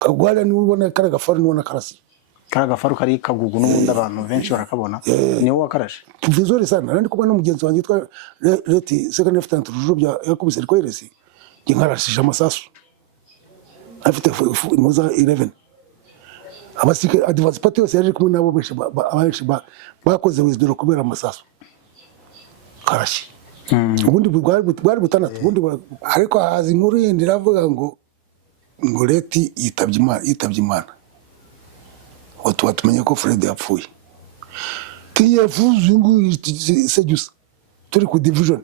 kagwara ni ubona karaga faru nubona karasi karaga faru kari kagugu n'ubundi abantu benshi barakabona niwo wakarashe vizuri sana nandi kubona mugenzi wanjye twa leti second lieutenant Rujubya yakubise rikoiresi nkarashisha amasasu afite muza 11 abasike advance party yose yaje kumwe nabo benshi bakoze wizidoro kubera amasasu karashi ubundi bwari butanatu ubundi ariko hazi inkuru yindi iravuga ngo leti yitabye Imana watu tumenye ko Fred yapfuye tiyavuze ngo sejusa turi ku division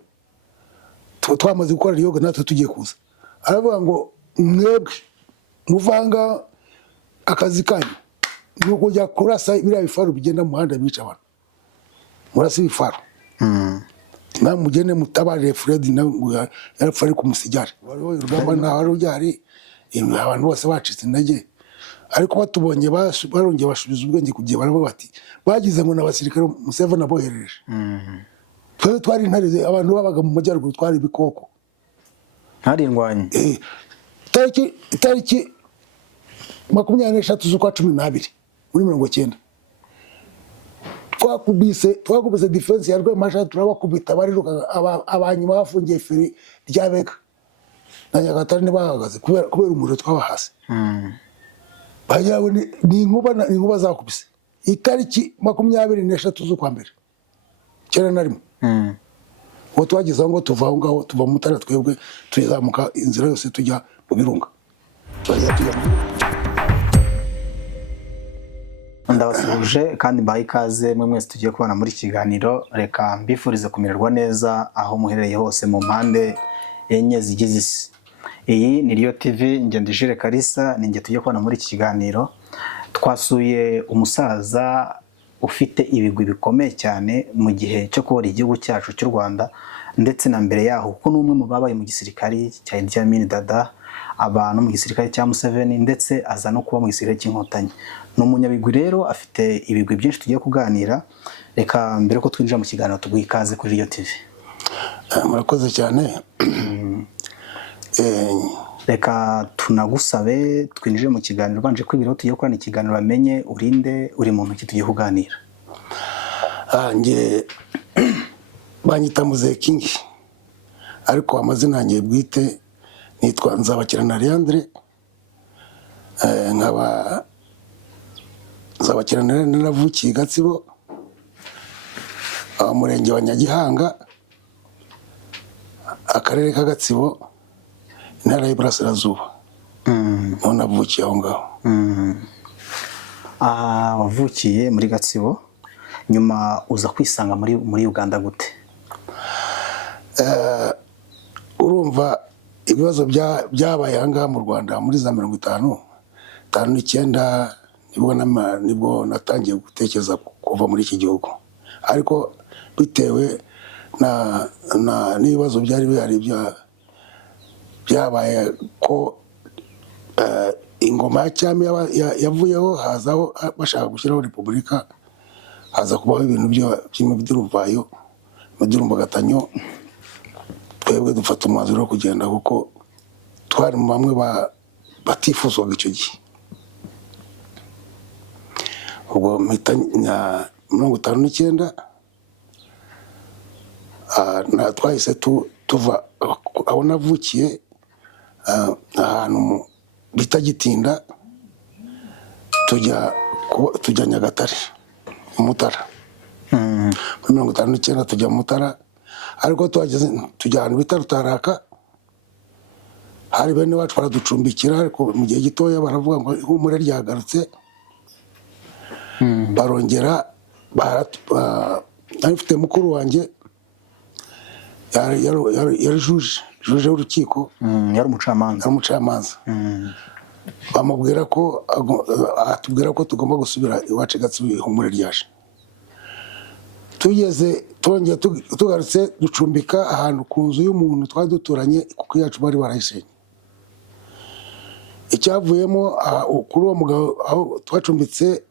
twamaze gukora yoga natwe tugiye kuza aravuga ngo mwebwe muvanga akazi kanyu nuko jya kurasa biriya bifaru bigenda mu muhanda bica abantu murasi bifaru na mugene mutabare Fred na yarapfa ari kumusigara wariho urugamba nta wari ujyari abantu bose bacitse intege ariko batubonye barongeye bashubiza ubwenge kugiye baravuga bati bagize ngo n'abasirikare Museveni aboherereje twari intare abantu babaga mu majyaruguru twari ibikoko ntari indwanyi tariki 23 z'ukwa 12 muri 19 twakubise defense ya Rwemasha turabakubita bariruka abanyuma bafungiye feri ryabeka na Nyagatare ntibahagaze kubera umuriro twabahase bayawe ni inkuba zakubise itariki 23 z'ukwa mbere cyera narimo uwo twagize ngo tuva aho ngaho tuva mu Mutara twebwe tuzamuka inzira yose tujya mu Birunga ndabasuje kandi mbaye ikaze mwe mwese tugiye kubana muri kiganiro reka mbifurize kumererwa neza aho muherereye hose mu mpande enye zigize isi. Iyi ni Rio TV Ngendijire Kalisa ninge tugiye kubana muri kiganiro twasuye umusaza ufite ibigwi bikomeye cyane mu gihe cyo kubora igihugu cyacu cy'u Rwanda ndetse na mbere yaho kuko n'umwe mu babaye mu gisirikari cya Idi Amin Dada abantu mu gisirikare cya Museveni ndetse aza no kuba mu gisirikare cy'inkotanyi n'umunyabigwi rero afite ibigwi byinshi tugiye kuganira reka mbere ko twinjira mu kiganiro tuguha ikaze kuri Rio TV. Murakoze cyane reka tunagusabe twinjire mu kiganiro banje kwibiro tugiye gukorana ikiganiro bamenye urinde uri mu ntoki tugiye kuganira. Nge banyita Muze King ariko amazina yanjye bwite nitwa Nzabakirana Leandre nkaba Nzabakirana naravukiye Gatsibo umurenge wa Nyagihanga akarere ka Gatsibo intara y'Iburasirazuba none avukiye aho ngaho. Wavukiye muri Gatsibo nyuma uza kwisanga muri Uganda gute? Urumva ibibazo byabaye ahangaha mu Rwanda muri za 59 nibwo natangiye gutekereza kuva muri iki gihugu ariko bitewe n'ibibazo byari bihari byabaye ko ingoma ya cyami yavuyeho hazaho bashaka gushyiraho repubulika haza kubaho ibintu by'imiduruvayo midurumbagatanya twebwe dufata umwanzuro wo kugenda kuko twari mu bamwe batifuzwaga icyo gihe ubwo mpita 59 twahise tuva aho navukiye ahantu bita Gitinda tujya Nyagatare Mutara muri 59 tujya Mutara ariko tujya ahantu bita Rutaraka hari bene wacu baraducumbikira ariko mu gihe gitoya baravuga ngo ihumure ryagarutse barongera narifite mukuru wanjye yari juje w'urukiko yari umucamanza bamubwira ko atubwira ko tugomba gusubira iwacu Gatsibo ihumure ryaje twongeye tugarutse ducumbika ahantu ku nzu y'umuntu twari duturanye kuko yacu bari barayisenye icyavuyemo kuri uwo mugabo aho twacumbitse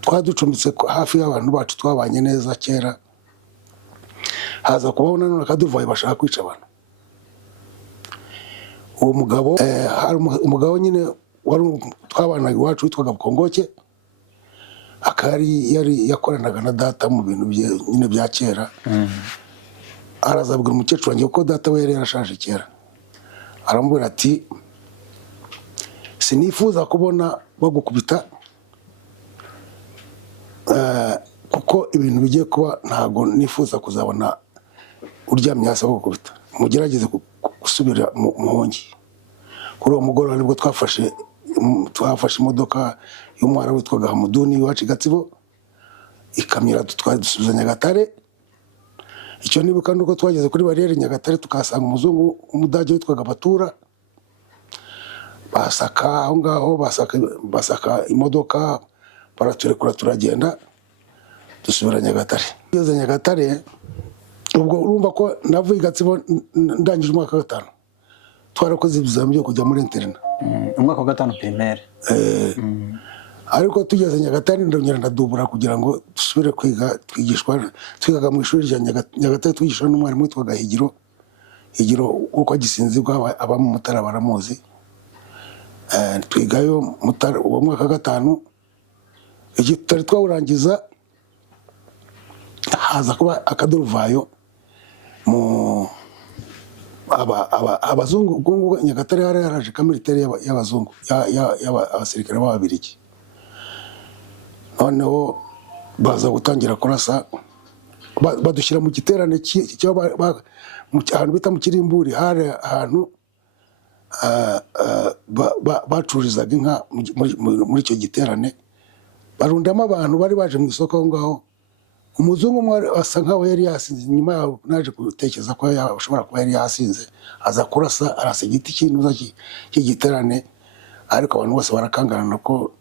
twaducumbitse hafi y'abantu bacu twabanye neza kera haza kubaho nanone akaduvaye bashaka kwica abantu uwo mugabo hari umugabo nyine wari twabanaga iwacu witwaga Bukongoke, yari yakoranaga na data mu bintu nyine bya kera. Araza abwira umukecuru wanjye kuko data we yari yarashaje kera, aramubwira ati sinifuza kubona bagukubita kuko ibintu bigiye kuba, ntago nifuza kuzabona uryamye hasi bagukubita, mugerageze gusubira mu nkongi. Kuri uwo mugoroba nibwo twafashe imodoka y'umwara witwaga Hamuduni iwacu i Gatsibo, ikamyo twari dusubiza Nyagatare. Icyo nibuka nuko twageze kuri bariyeri Nyagatare tukahasanga umuzungu w'umudage witwaga Batura, basaka aho ngaho, basaka imodoka, baraturekura turagenda dusubira Nyagatare. Tugeze Nyagatare ubwo urumva ko navuye i Gatsibo ndangije umwaka wa 5, twarakoze ibizamini byo kujya muri interina. Umwaka wa 5 primaire. Ariko tugeze Nyagatare ndongera ndadubura kugira ngo dusubire kwiga, twigaga mu ishuri rya Nyagatare, twigishwa n'umwarimu witwaga Higiro uko Gisinzirwa, aba mu Mutara baramuzi. Twigayo Mutara uwo mwaka wa 5. Igihe tutari twawurangiza haza kuba akaduruvayo mu abazungu. Ubwo Nyagatare hari yaraje kamiliteri y'abazungu, abasirikare b'Ababiligi. Noneho baza gutangira kurasa, badushyira mu giterane ahantu bita mu Kirimburi. Hari ahantu bacururizaga inka muri icyo giterane, barundamo abantu bari baje mu isoko aho ngaho. Umuzungu umwe asa nkaho yari yasinze, nyuma yaho naje gutekereza ko ashobora kuba yari yasinze, aza kurasa, arasa igiti cy'inuza cy'igiterane, ariko abantu bose barakangarana ko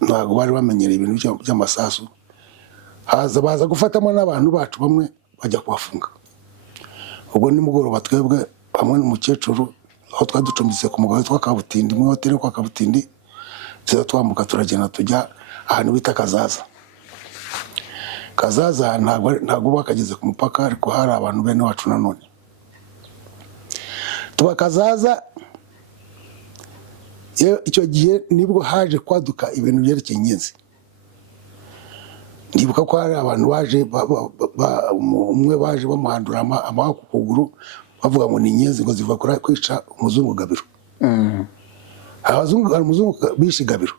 ntabwo bari bamenyereye ibintu by'amasasu. Baza gufatamo n'abantu bacu bamwe bajya kubafunga. Ubwo nimugoroba twebwe hamwe n'umukecuru, aho twari ducumbitse ku mugabo witwa Kabutindi, muri hoteli kwa Kabutindi, tuza twambuka turagenda tujya ahantu bita Kazaza. Kazaza ntabwo bakageze ku mupaka, ariko hari abantu bene wacu nanone. Tuba Kazaza, icyo gihe nibwo haje kwaduka ibintu byerekeye inyenzi. Ndibuka ko hari abantu baje, umwe baje bamuhandura amaboko ku kuguru, bavuga ngo ni inyenzi ngo ziva kwica umuzungu Gabiro. Hari umuzungu bishe Gabiro.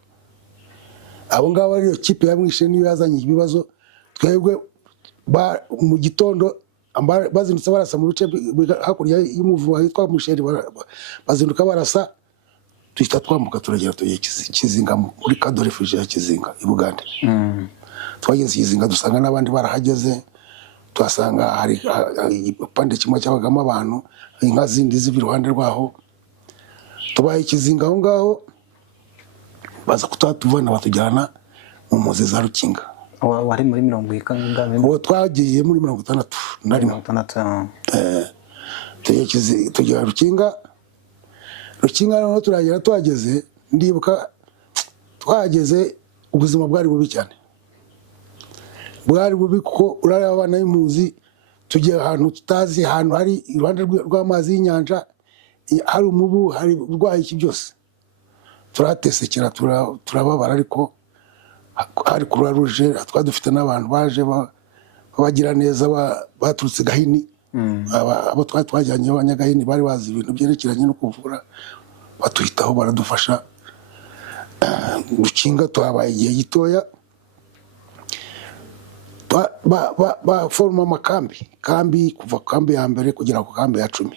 Abo ngabo ariyo kipe yamwishe, niyo yazanye ibibazo. Twebwe mu gitondo bazindutse barasa mu bice hakurya y'umuvu witwa Musheri, bazinduka barasa, tuhita twambuka turagera tugiye Kizinga, muri Kado Refuge ya Kizinga i Bugande. Twageze Kizinga dusanga n'abandi barahageze, tuhasanga hari igipande kimwe cyabagamo abantu, inka zindi ziva iruhande rwaho. Tubaye Kizinga aho ngaho, baza kutatuvana batujyana mu mpuzi za Rukinga. Wari muri 70 uwo twagiye muri 61. Tujya Rukinga noneho turagera, tuhageze ndibuka twageze ubuzima bwari bubi cyane, bwari bubi kuko urareba abana b'impunzi, tugiye ahantu tutazi, ahantu hari iruhande rw'amazi y'inyanja, hari umubu, hari urwaye iki byose. Turatesekera turababara, ariko hari Croix Rouge, twari dufite n'abantu baje babagira neza baturutse Gahini. Abo twari twajyanye b'Abanyagahini bari bazi ibintu byerekeranye no kuvura, batuhitaho baradufasha. Rukinga tuhabaye igihe gitoya, baforoma amakambi, kuva kambi ya mbere kugera ku kambi ya 10.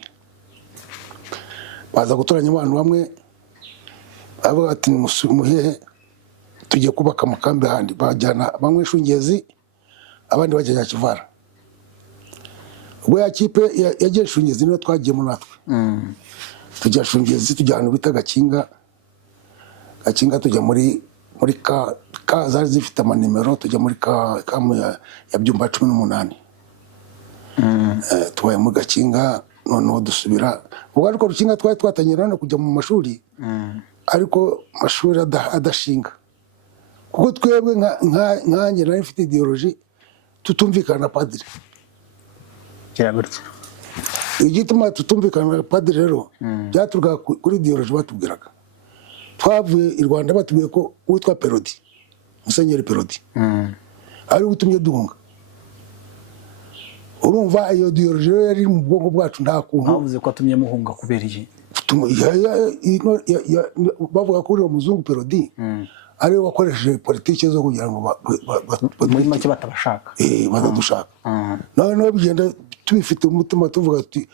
Baza gutoranya abantu bamwe, bavuga ati muhehe tugiye kubaka amakambi ahandi. Bajyana bamwe Shungezi, abandi bajya Nyakivara. Ubwo ya kipe yagiye Shungezi niyo twagiyemo natwe. Tujya Shungezi, tujya ahantu bita Gakinga, tujya muri ka zari zifite amanimero, tujya muri kamu ya Byumba 18. Tubaye muri Gakinga, noneho dusubira. Ubwo ariko Rukinga twari twatangira no kujya mu mashuri, ariko mashuri adashinga, kuko twebwe nkanjye nari mfite ideology tutumvikana na padiri. Kiragutse. igituma tutumvikana na padiri rero byaturuka kuri ideology batubwiraga. Twavuye i Rwanda batubwiye ko witwa Perodi, Musenyeri Perodi ari utumye duhunga. Urumva iyo ideology rero yari mu bwonko bwacu nta kuntu. Bavuze ko atumye muhunga kubera iki? Bavuga ko uriya muzungu Perodi ariwe wakoresheje politiki zo kugira ngo muri make batabashaka. Batadushaka. Noneho bigenda tubifite umutima tuvuga tuti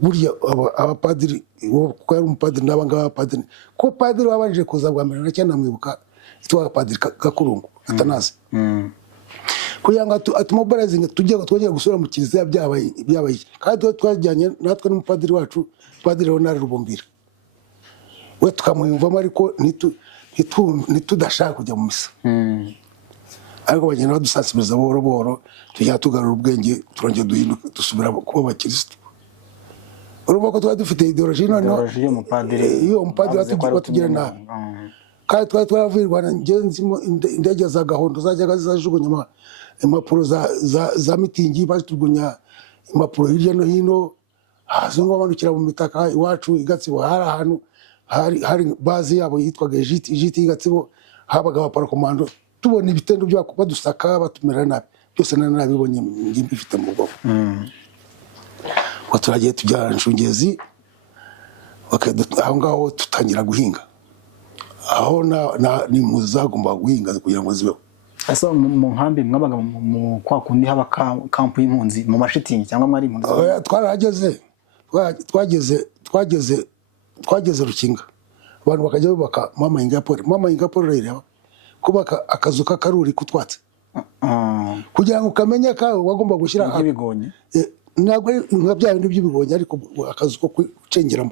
burya abapadiri kuko yari umupadiri n'abangaba abapadiri ko padiri wabanje kuza bwa mbere nacyo namwibuka yitwa Padiri Gakurungu Atanaze kugira ngo atumobilizinge twongere gusubira mu kiliziya byabaye kandi twajyanye natwe n'umupadiri wacu Padiri Leonard Rubumbira we tukamwumvamo ariko ntitudashaka kujya mu misa ariko bagenda badusansibiriza buhoro buhoro tujya tugarura ubwenge turongera duhinduka dusubira kuba abakirisitu. Urumva ko twari dufite ideology noneho iyo umupadiri watugira nabi kandi twari twaravuye i Rwanda ngenzimo indege za Gahondo zajyaga zizajugunya impapuro za mitingi batugunya impapuro hirya no hino hazungu bamanukira mu mitaka iwacu i Gatsibo hari ahantu hari bazi yabo yitwaga Ejiti Gatsibo habaga abaparakomando tubona ibitendo byo badusaka batumera nabi byose nabibonye mbifite mu bwonko. Ko turagiye tujya Nshungezi aho ngaho tutangira guhinga aho ni muzagomba guhinga kugira ngo zibeho. Asa mu nkambi mwabaga mu kwa kundi haba kampu y'impunzi mu mashitingi cyangwa mwari impunzi? Twarahageze twageze Rukinga abantu bakajya bubaka Mama Ingapore rero kubaka akazu k'akaruri kutwatse kugira ngo ukamenye kawe wagomba gushyira ibigonye ntabwo nka bya bindi by'ibigonye ariko akazu ko gucengeramo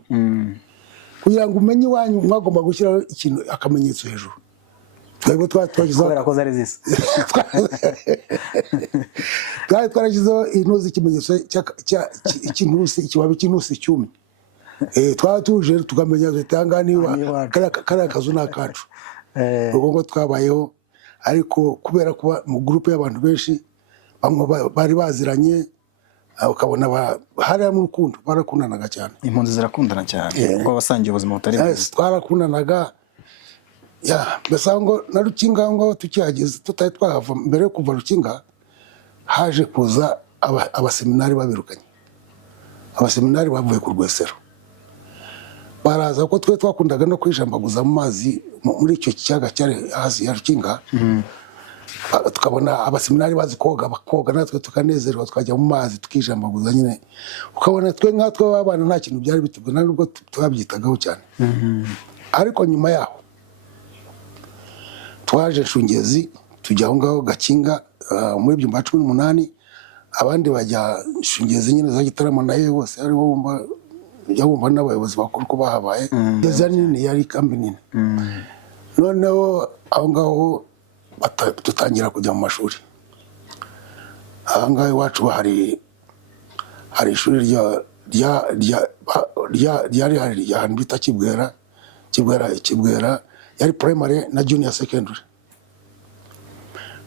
kugira ngo umenye iwanyu mwagomba gushyiraho ikintu akamenyetso hejuru. Twebwe twagize kubera ko zari zisa twaragizeho intuzi ikimenyetso cy'intusi ikibabi cy'intusi cyumye twatuje tukamenya zitanga niba kariya kazu ni akacu. Ubwo ngo twabayeho ariko kubera kuba mu groupe y'abantu benshi bamwe bari baziranye ukabona hariya mu rukundo barakundanaga cyane. Impunzi zirakundana cyane kuko basangiye ubuzima butari bwiza. Twarakundanaga mbese ngo na Rukinga ngo tukihageze tutari twahava mbere yo kuva Rukinga haje kuza abaseminari babirukanye. Abaseminari bavuye ku Rwesero baraza ko twe twakundaga no kwijambaguza mu mazi muri icyo kiyaga cyari hasi ya Rukinga tukabona abaseminari bazi koga natwe tukanezerwa tukajya mu mazi tukijambaguza nyine ukabona twe nkatwe babana nta kintu byari bitubona nubwo twabyitagaho cyane. Ariko nyuma yaho twaje Nshungezi tujya aho ngaho Gakinga muri 2018 abandi bajya Nshungezi nyine za Gitarama naye bose ari wumva n'abayobozi bakuru ko bahabaye ngeze nini yari kambi nini. Noneho aho ngaho tutangira kujya mu mashuri. Aho ngaho iwacu hari ishuri ryari ahantu bita Kibwera yari primary na junior secondary.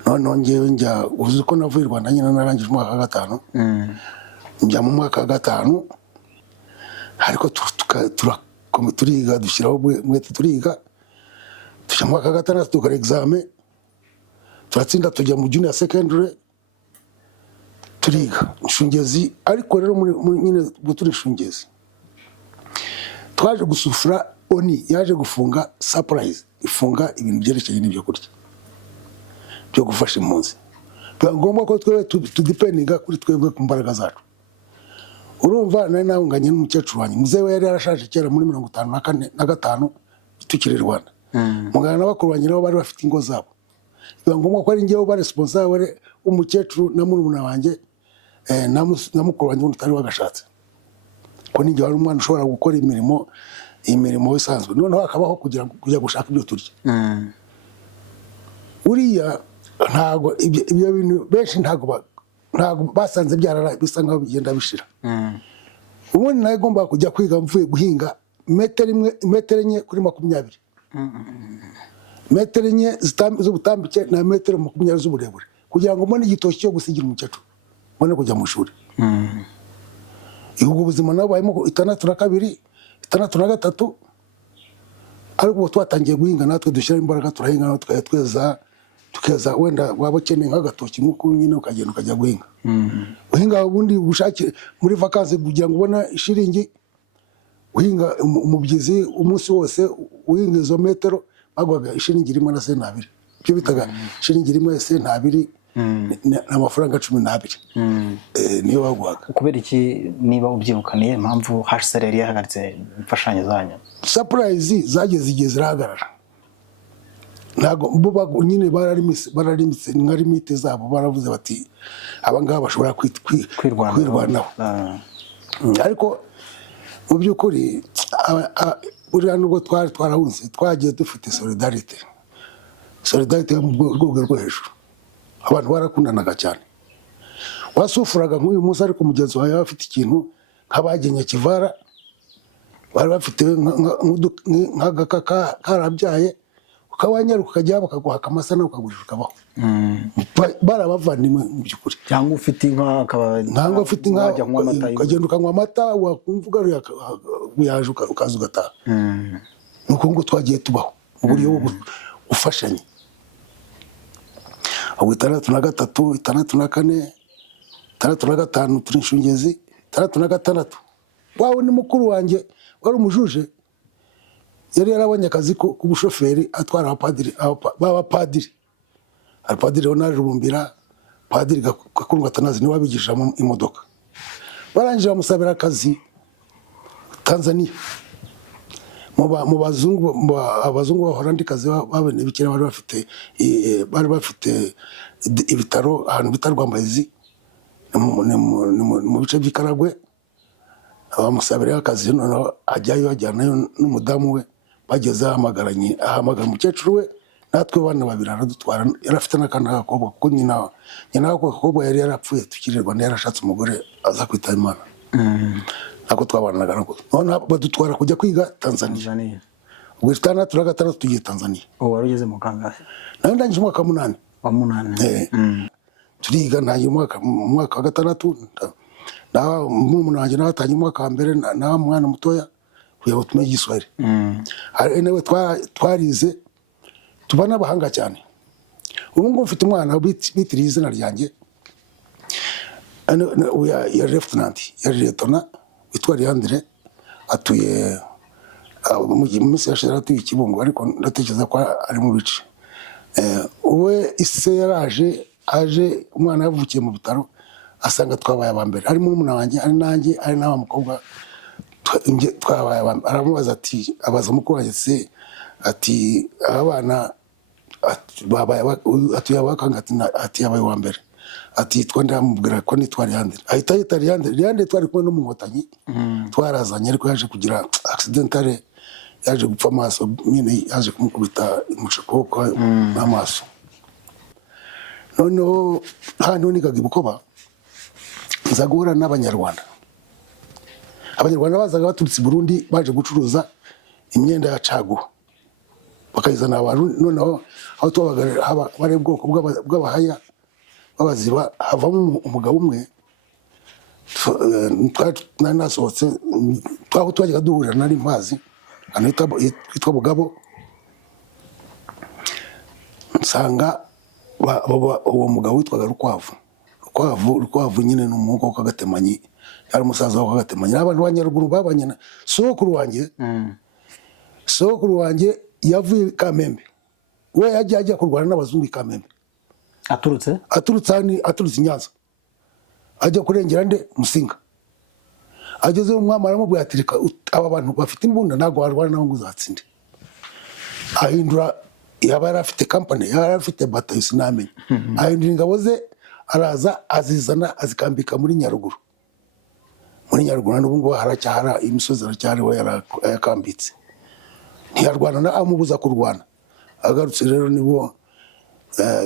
Noneho ngewe njya uzi ko navuye i Rwanda nyine narangije umwaka wa 5 njya mu mwaka wa 5 ariko turiga dushyiraho mwete turiga tujya mu mwaka wa 6 tukora examen turatsinda tujya mu junior secondary turiga Nshungezi. Ariko rero nyine turi Nshungezi twaje gusufura ONI yaje gufunga surprise ifunga ibintu byerekeye n'ibyo kurya byo gufasha impunzi. Ngombwa ko twe tudependinga kuri twebwe ku mbaraga zacu. Urumva nari nahunganye n'umukecuru wanjye muzehe we yari yarashaje kera muri 54 tukiri i Rwanda mugana n'abakuru banjye nabo bari bafite ingo zabo. Biba ngombwa ko ari njyewe ba responsable umukecuru na murumuna wanjye na mukuru wanjye utari wagashatse ko ninjye wari umwana ushobora gukora imirimo isanzwe noneho akabaho kujya gushaka ibyo turya. Uriya ntago ibyo bintu benshi ntago basanze byarara bisa nkaho bigenda bishira. Ubundi nawe agomba kujya kwiga mvuye guhinga metero enye kuri 20 metero enye z'ubutambike na metero 20 z'uburebure kugira ngo mbone igitoki cyo gusigira umukecuru mbone kujya mu ishuri. ubwo buzima nabo bayemo 62 63 ariko ubu twatangiye guhinga natwe dushyira imbaraga turahinga natwe tukeza wenda waba ukeneye nk'agatoki nk'uko nyine ukagenda ukajya guhinga uhinga ubundi ubushake muri vacances kugira ngo ubona ishiringi uhinga umubyizi umunsi wose uhinga izo metero bagwaga ishiringi rimwe na sentabiri byo bitaga ishiringi rimwe sentabiri n'amafaranga 12 niyo bagwaga. Kubera iki niba ubyirukaniye impamvu HCR yahagaritse imfashanyo zanyu? Surprise zageze igihe zirahagarara ntago bo nyine bararimitse nka limite zabo baravuze bati abangaba bashobora kwirwanaho ariko mu by'ukuri uriya nubwo twarahunze twagiye dufite solidarite mu rwego rwo hejuru abantu barakundanaga cyane wasufuraga nk'uyu munsi ariko mugenzi wawe bafite ikintu nk'abagenye kivara bari bafite nk'agaka karabyaye ukabanyaruka ukajya bakaguha akamasa nawe ukagurisha ukabaho barabavandimwe mu by'ukuri cyangwa ufite inka ntabwo ufite inka ukagenda ukanywa amata wakumva uyaje ukaza ugataha ni uko ngo twagiye tubaho mu buryo bwo gufashanya ubu 63 64 65 turi inshungezi 66 wawe ni mukuru wanjye wari umujuje yari yarabonye akazi k'ubushoferi atwara abapadiri abapadiri Leonard Rubumbira padiri Gakundwa Atanazi niwe wabigisha mu imodoka barangije bamusabira akazi Tanzania mu bazungu b'Aholandi kazi babene bikira bari bafite ibitaro ahantu bita Rwambazi mu bice by'Ikaragwe abamusabira akazi noneho ajyayo ajyanayo n'umudamu we bageze ahamagara umukecuru we natwe bana babiri aradutwara yarafite n'akana k'agakobwa kuko nyina w'agakobwa yari yarapfuye tukirirwa yarashatse umugore aza kwitaba Imana nako twabanaga nako none badutwara kujya kwiga Tanzania ubwo 66 tugiye Tanzania wari ugeze mu kangahe? nayo ndangije umwaka wa 8 turiga ntangiye umwaka wa 6 na umuntu wanjye natangiye umwaka wa mbere na mwana mutoya kugira tumenye Igiswahili nawe twarize tuba n'abahanga cyane ubu ngo mfite umwana bitiriye izina ryanjye ya lieutenant ya lieutenant witwa Leandre atuye mu minsi yashize atuye Kibungo ariko ndatekereza ko ari mu bice we ise aje umwana yavukiye mu bitaro asanga twabaye abambere ari muri umuna wanjye ari nanjye ari n'aba mukobwa twabaye abambere aramubaza ati abaza mukuru wanjye se ati abana ati yabakanga ati yabaye wa mbere ati twandamubwira ko nitwa Leandre ahita yita Leandre twari kumwe no mu Nkotanyi twarazanye ariko yaje kugira accidentale yaje gupfa amaso nyine yaje kumukubita umuceko n'amaso noneho hano nigaga i Bukoba nza guhura n'Abanyarwanda bazaga baturutse i Burundi baje gucuruza imyenda ya caguwa bakayizana abantu noneho aho twabaga bari ubwoko bw'abahaya babaziba havamo umugabo umwe nasohotse twaho twajyaga duhurira nari mpazi yitwa Bugabo nsanga uwo mugabo witwaga Rukwavu nyine ni umuhungu w'Agatemanyi yari umusaza w'Agatemanyi n'abantu b'Abanyaruguru babanye sokuru wanjye yavuye Kamembe we ajya kurwana n'abazungu i Kamembe aturutse Nyanza ajya kurengera nde Musinga ageze umwami aramubwira ati reka aba bantu bafite imbunda ntabwo warwana nabo ngo uzatsinde ahindura yaba yari afite company yari afite batayo sinamenye ahindura ingabo ze araza azizana azikambika muri Nyaruguru n'ubu ngo haracyahara imisozi aracyariho yakambitse ntiyarwana amubuza kurwana agarutse rero nibo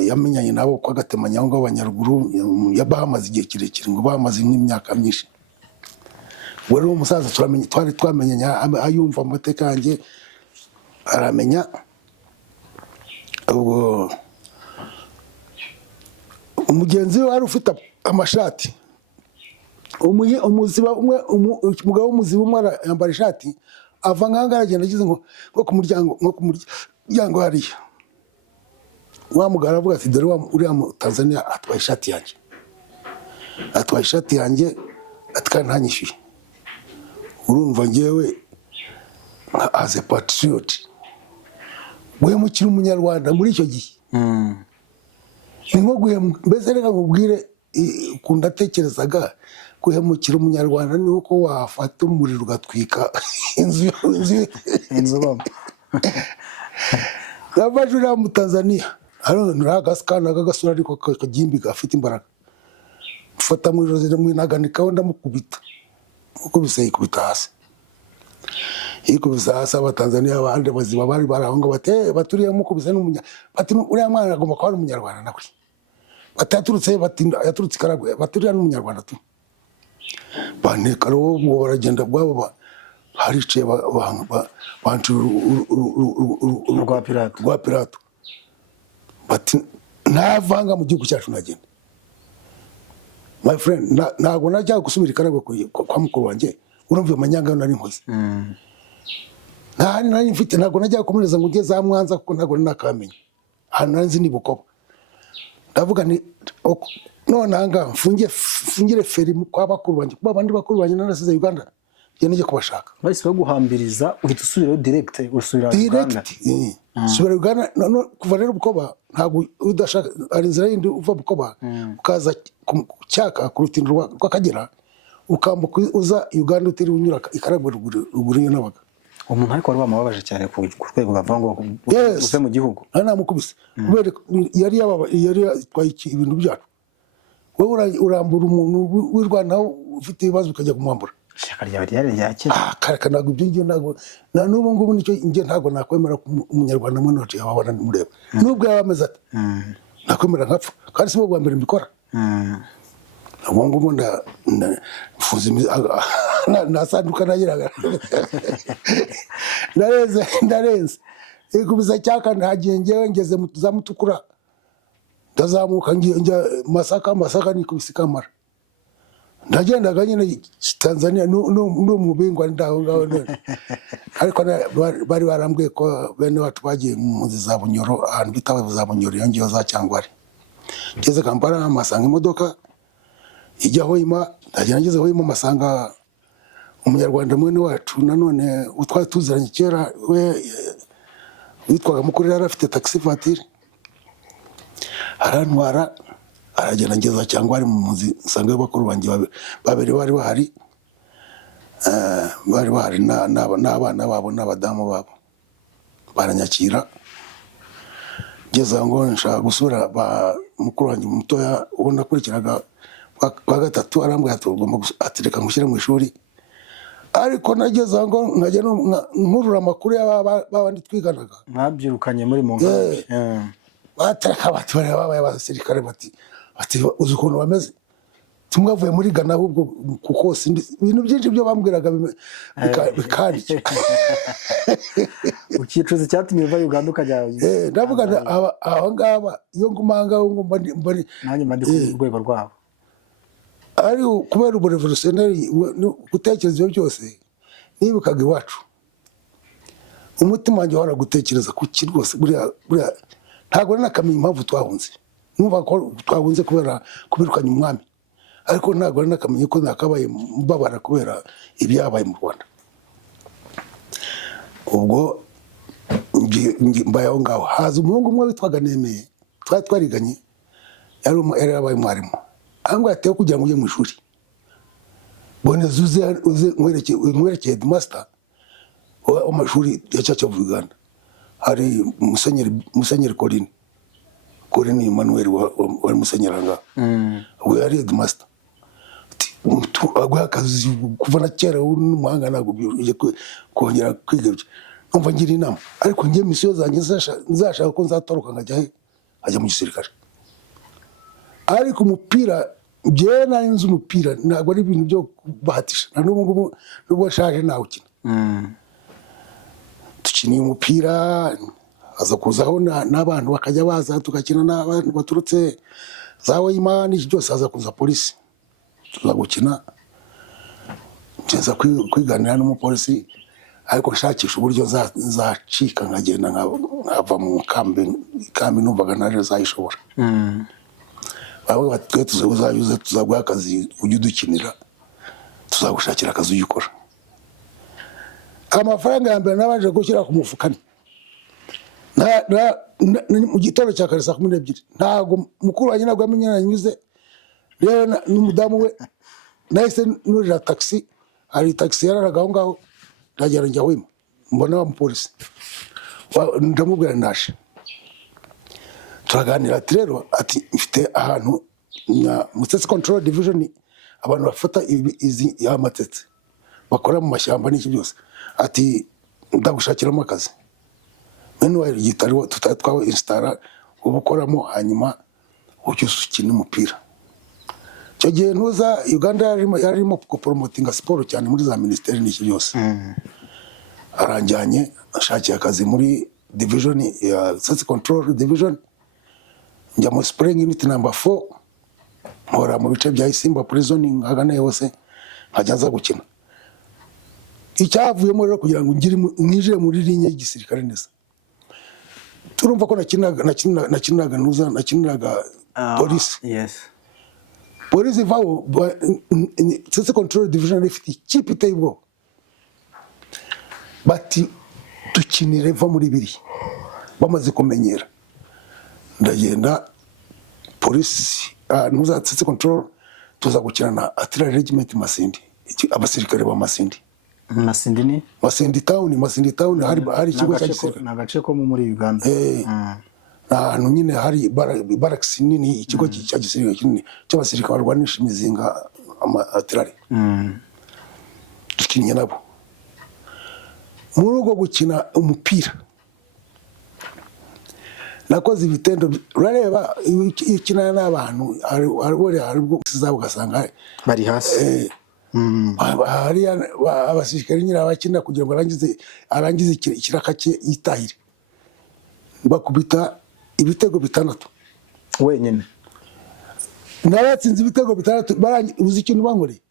yamenyanye nabo kwa Gatemanyi aho ngaho Abanyaruguru yabahamaze igihe kirekire ngo bahamaze nk'imyaka myinshi we rero umusaza twari twamenyanye ayumva amateka yanjye aramenya ubwo umugenzi we wari ufite amashati umuziba umwe umugabo w'umuziba umwe yambara ishati ava nkanga aragenda agize ngo ku muryango hariya wa mugabo aravuga ati dore uriya mu Tanzania atwaye ishati yanjye ati kandi ntanyishyuye. Urumva ngewe as a patriot guhemukira umunyarwanda muri icyo gihe ni nko mbese reka nkubwire ukuntu atekerezaga guhemukira umunyarwanda ni uko wafata umuriro ugatwika inzu bamo yavaje uriya mu Tanzania arona agasikana k'agasura ariko kagimbi gafite imbaraga mfata mu ijosi mwinaganikaho ndamukubita yikubita hasi Abatanzania abandi baziba bari barahonga baturiye mukubise bati uriya mwana agomba kuba ari umunyarwanda nawe bataturutse yaturutse Karagwe baturiya n'umunyarwanda tu baneka rero baragenda bwabo harice bancura rwa Pilato bati ntavanga mu gihugu cyacu nagenda. My friend, ntago najya gusubira i Karagwe kwa mukuru wanjye urumva amanyanga nari nkoze nari mfite ntago najya kumuneza ngo ugeze Mwanza kuko ntago nakamenye hano nzi ni Bukoba ndavuga ni none anga mfungire feri kwa bakuru banjye kuba abandi bakuru banjye narasize Uganda ngiye kubashaka bahise baguhambiriza uhita usubirayo direct usubira Uganda subira Uganda no kuva rero Bukoba ntago udashaka ari inzira yindi uva Bukoba ukaza cyaka ku rutindo rw'Akagera ukambuka uza Uganda utiri unyura ikaragwe ruguru y'Inabaga. Umuntu ariko wari wamubabaje cyane ku rwego bava ngo uve mu gihugu namukubise kubera yari twaye ibintu byacu wowe urambura umuntu w'u Rwanda ufite ibibazo ukajya kumwambura shaka ryawe ryakira karakanaga ibyo ngiye ntago na n'ubu ngubu nicyo ngiye ntago nakwemera umunyarwanda mwe note yababona mureba nubwo yabameze ati nakwemera nkapfa kandi si bo bwa mbere mbikora ubu ngubu mfuze nasanduka nagiraga ndarenze ikubisa cyaka ntagiye ngewe ngeze za Mutukura ndazamuka njya Masaka nikubise Kamara ndagendaga nyine Tanzania no mubingwa ndaho ngaho none ariko bari barambwiye ko bene wacu bagiye mu za Bunyoro ahantu bita za Bunyoro yongiyo za Cyangwari ngeze Kampala masanga imodoka ijya Hoima ndagenda ngeze Hoima masanga umunyarwanda mwene wacu nanone utwaye tuziranye kera we witwaga Mukuru yari afite taxi voiture arantwara aragenda ngeza Cyangwari mu muzi nsanga bakuru banjye babiri bari bahari n'abana babo n'abadamu babo baranyakira ngeze ngo nshaka gusura mukuru wanjye mutoya ubona kurikiraga kwa gatatu arambwira ati ugomba atireka ngushyire mu ishuri ariko nageze ngo nkajya nkurura amakuru y'abandi twiganaga mwabyirukanye muri mu ngambi batareka bati babaye abasirikare bati uzi ukuntu bameze tumwavuye muri Ghana ahubwo kuko ibintu byinshi byo bambwiraga bikarike ukicuza cyatumye uva Uganda ukajya ndavuga aho ngaba iyo ngumanga mbari nanjye mandi ku rwego rwabo ari kubera uburevolutionary gutekereza ibyo byose nibukaga iwacu umutima wanjye wara gutekereza kuki rwose buriya ntago nakamenya impamvu twahunze numva ko twahunze kubera kubirukanya umwami ariko ntago nakamenya ko nakabaye mbabara kubera ibyabaye mu Rwanda. Ubwo mbayeho ngaho haza umuhungu umwe witwaga Nemeye twariganye yari yabaye mwarimu angwa ateye kugira ngo ujye mu ishuri boneza uze nkwerekeye headmaster w'amashuri ya Church of Uganda hari Musenyeri Coline Emmanuel wari musenyeri anga we yari headmaster agwa akazi kuva na kera n'umuhanga ntabwo uje kongera kwiga ibyo numva ngira inama ariko ngiye misiyo zanjye nzashaka ko nzatoroka nkajya mu gisirikare ariko umupira byewe nari nzi umupira ntabwo ari ibintu byo bahatisha na n'ubu ngubu nubwo nshaje nawukina dukiniye umupira aza kuzaho n'abantu bakajya baza tugakina n'abantu baturutse za Hoima n'iki byose aza kuza polisi tuza gukina nza kwiganira n'umupolisi ariko nshakisha uburyo zacika nkagenda nkava mu kambi numvaga naje zayishobora. Bavuga bati twe tuzayuze tuzaguha akazi ujye udukinira tuzagushakira akazi ujye ukora. Amafaranga ya mbere nabanje gushyira ku mufuka mu gitondo cya kare saa 12 ntago mukuru wanjye ntabwo amenye nanyuze rero n'umudamu we nahise nurira taxi. Hari taxi yararaga aho ngaho ndagera njya wima mbona wa mupolisi ndamubwira ndaje turaganira ati rero ati mfite ahantu Mutsetse Control Division abantu bafata izi y'amatetse bakora mu mashyamba n'iki byose ati ndagushakiramo akazi meanwhile gitari tutatwawe installa ubukoramo hanyuma ucyusukina umupira. Cyo gihe ntuza Uganda yarimo promotinga sport cyane muri za ministeri n'iki byose. Aranjyanye ashakiye akazi muri division ya Mutsetse Control Division njya mu spring unit number 4 nkora mu bice bya Isimba prison ngagane hose nkajya nza gukina. Icyavuyemo rero kugira ngo ninjire muri linye y'igisirikare neza turumva ko nakinaga nuza nakiniraga police. Yes. Police vawo Mutsetse Control Division ifite ikipe iteye ubwoba bati dukinire va muri biri bamaze kumenyera ndagenda police nuza Mutsetse Control tuza gukina na Artillery Regiment Masindi abasirikare ba Masindi. Masindi ni Masindi town hari ikigo cya gisirikare nagace ko muri Uganda. Ahantu nyine hari barracks nini ikigo cya gisirikare kinini cy'abasirikare barwanisha imizinga Artillery. Dukinnye nabo muri ugo gukina umupira nakoze ibitendo urareba ikina n'abantu hari ubwo sizabo gasanga bari hasi. Hari abasirikare nyine abakina kugira ngo arangize ikiraka cye yitahire bakubita ibitego 6 wenyine naratsinze ibitego 6 uzi ikintu bankoreye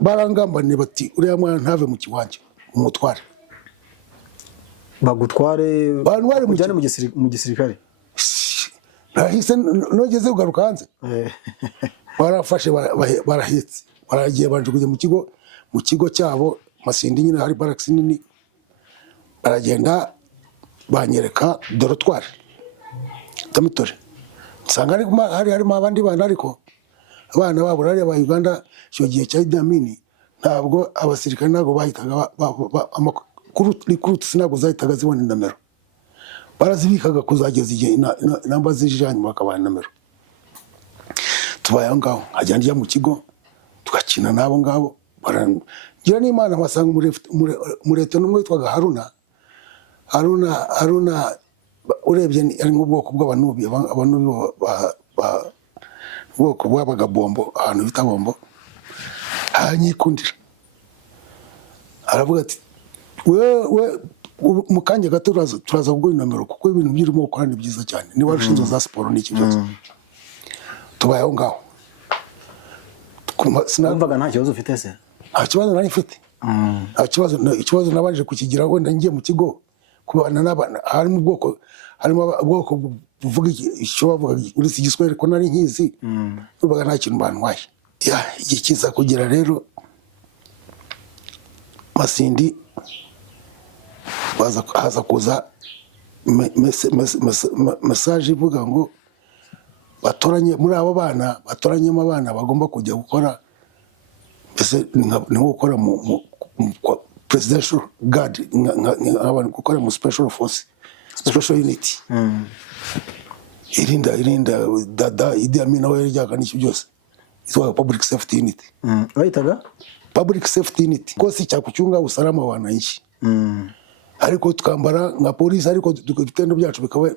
barangambane bati uriya mwana ntave mu kiwanja umutware bagutware ujyane mu gisirikare. Nahise nogeze ugaruka hanze barafashe barahetse baragiye banjuguye mu kigo cyabo Masindi nyine hari barracks nini baragenda banyereka dorotware Tamitore nsanga harimo abandi bana ariko abana babo rari aba Uganda cyo gihe cya Idi Amin ntabwo abasirikare ntabwo bahitaga recruit sinago zahitaga zibona indamero barazibikaga kuzageza igihe namba zijanye bakabana indamero. Tubaye ngaho ajya njya mu kigo tugakina nabo ngabo barangira n'Imana basanga mureto n'umwe witwaga Haruna urebye ari mu bwoko bw'abanubi bwoko bwabaga bombo ahantu bita bombo hanyikundira aravuga ati we mukanje gato turaza kuguha nomero kuko ibintu byirimo gukora ni byiza cyane ni warushinzo za sport n'iki byose. Tubayeho ngaho sinumvaga nta kibazo ufite se. Nta kibazo nari mfite. Ikibazo nabanje kukigira wenda ngiye mu kigo kubana n'abana harimo ubwoko buvuga icyo bavuga uretse igiswahili ko nari nkizi numvaga nta kintu bantwaye. Igihe kiza kugira rero Masindi haza kuza message ivuga ngo batoranye muri abo bana batoranyemo abana bagomba kujya gukora ese ni gukora mu presidential guard abantu gukora mu special force special unit irinda dada Idi Amin nawe yajyaga n'icyo byose itwa public safety unit bayitaga public safety unit kosi cya kuchunga usalama wa wananchi. Ariko tukambara nka polisi ariko dukitendo byacu bikaba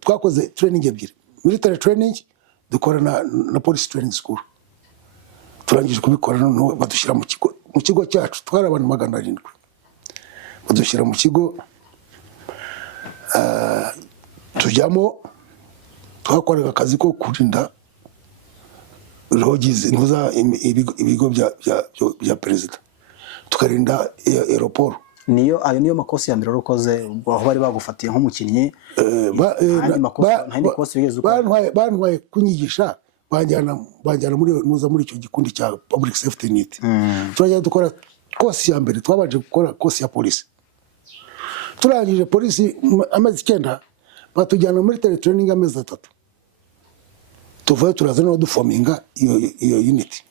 twakoze training ebyiri military training dukora na police training school turangije kubikora no badushyira mu kigo cyacu twara abantu 700 badushyira mu kigo tujyamo twakoraga akazi ko kurinda logize ntuza ibigo bya perezida, tukarinda aeroport. Ayo niyo makosa ya mbere ukoze aho bari bagufatiye nk'umukinnyi. Bantwaye kunyigisha banjyana muri icyo gikundi cya public safety unit. Turajya dukora kosi ya mbere, twabanje gukora kosi ya polisi. Turangije polisi amezi 9 batujyana muri training amezi 3. Tuvuye turaza no dufominga iyo unit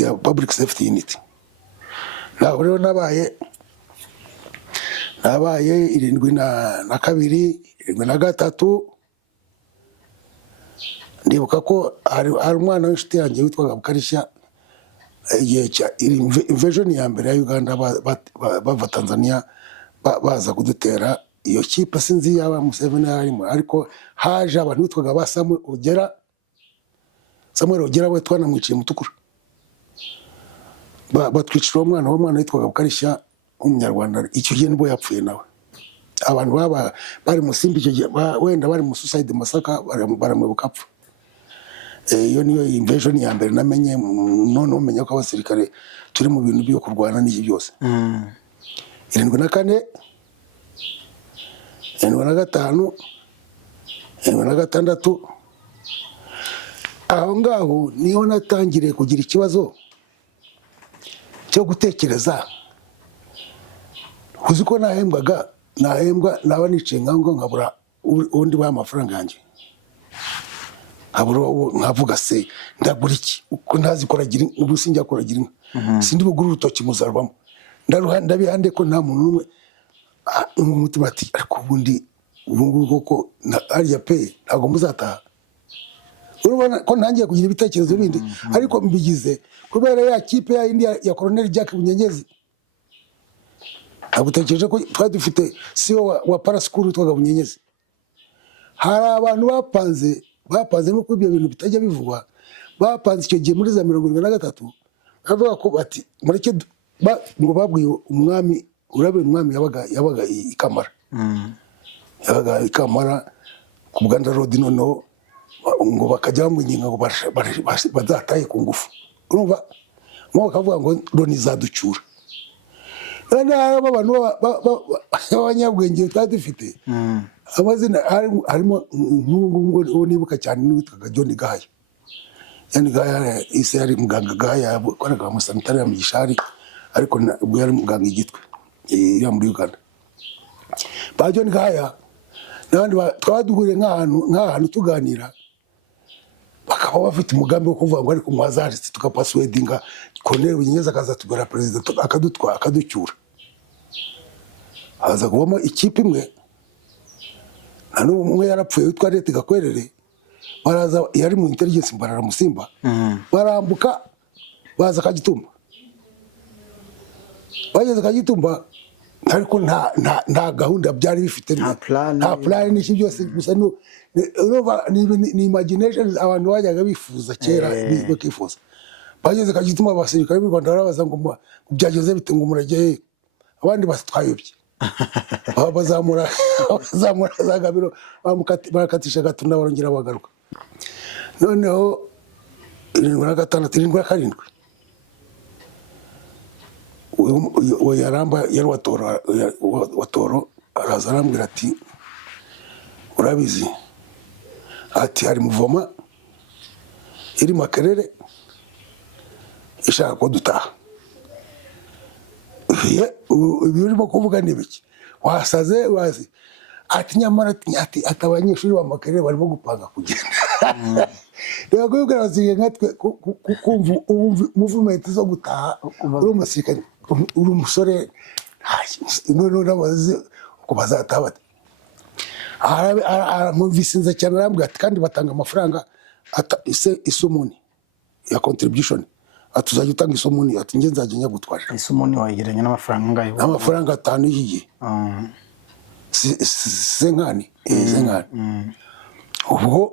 ya public safety unit. Naho rero nabaye 72, 73. Ndibuka ko hari umwana w'inshuti yanjye witwaga Bukarishya, igihe cya invasion ya mbere ya Uganda bava Tanzania baza kudutera. Iyo kipe sinzi yaba Museveni yarimo, ariko haje abantu witwaga ba Samuel Ogera we twanamwiciye Mutukura. Batwicira umwana witwaga Bukarishya w'umunyarwanda. Icyo gihe nibwo yapfuye nawe. Abantu bari musimbi icyo gihe wenda bari mu suicide Masaka baramwibuka apfa. Iyo niyo invasion ya mbere namenye, none umenya ko abasirikare turi mu bintu byo kurwana n'iki byose. 74, 75, 76. Aho ngaho niho natangiriye kugira ikibazo cyo gutekereza. Uzi ko nahembwa naba niciye nkango nkabura undi wa amafaranga yanjye. Nkavuga se ndagura iki uko ntazi koragira ubu sinjya koragira inka. Sindi buguru urutoki muzarwamo. Ndabihande ko nta muntu numwe umutima ati ariko ubundi ubungu koko arya pe ntago muzataha. Urubona ko ntangiye kugira ibitekerezo bindi, ariko mbigize kubera ya kipe ya indi ya Colonel Jack Bunyenyezi. Agutekereje ko twari dufite CEO wa Paraskuru twaga Bunyenyezi. Hari abantu bapanze nuko ibyo bintu bitajya bivugwa. Bapanze icyo gihe muri za 73 bavuga ko bati mureke ngo babwiye umwami, urabe umwami yabaga ikamara. Yabaga ikamara ku Buganda Road, noneho ngo bakajya bamunyinga ngo bazataye ku ngufu. Urumva mo bakavuga ngo Loni zaducyura. Abantu b'abanyabwenge twari dufite amazina harimo ngo nibuka cyane n'uwitwaga John Gahaya. John Gahaya ise yari muganga Gahaya yakoraga mu sanitari ya Mugishari, ariko ubwo yari muganga igitwe iri muri Uganda. Ba John Gahaya n'abandi twaduhure nk'ahantu tuganira, bakaba bafite umugambi wo kuvuga ngo ariko mwazaritse tukapaswedinga Colonel Bunyenyezi akaza tugora president akaducyura. Haza kubamo ikipe imwe, nanu umwe yarapfuye witwa Leta Gakwerere, baraza yari mu intelligence Mbarara Musimba. Barambuka baza Kagitumba. Bageze Kagitumba ariko nta gahunda byari bifite, nta plan n'iki byose, gusa ni imagination abantu bajyaga bifuza kera bakifuza. Bageze Kagitumba abasirikare b'u Rwanda barabaza ngo byageze bite ngo murage, abandi batwayobye. Bazamura za Gabiro barakatisha Gatunda barongera bagaruka. Noneho 76, 77 uwo Yaramba yari watoro araza arambwira ati urabizi ati hari muvoma iri Makerere ishaka ko dutaha. Ibi urimo kuvuga ni biki? Wasaze wazi ati nyamara ati abanyeshuri ba Makerere barimo gupanga kugenda. Rero kubwira abasirikare nkatwe kumva movement zo gutaha uri umusirikare uri umusore none nabaze uko bazataha bati. Mumvisinza cyane arambwira ati kandi batanga amafaranga isomoni ya contribution. Atuzajya utanga isomoni ati nge nzajya nyagutwara. Isomoni wayigeranya n'amafaranga ngayo? Amafaranga 5 yigiye. Senkani. Ubwo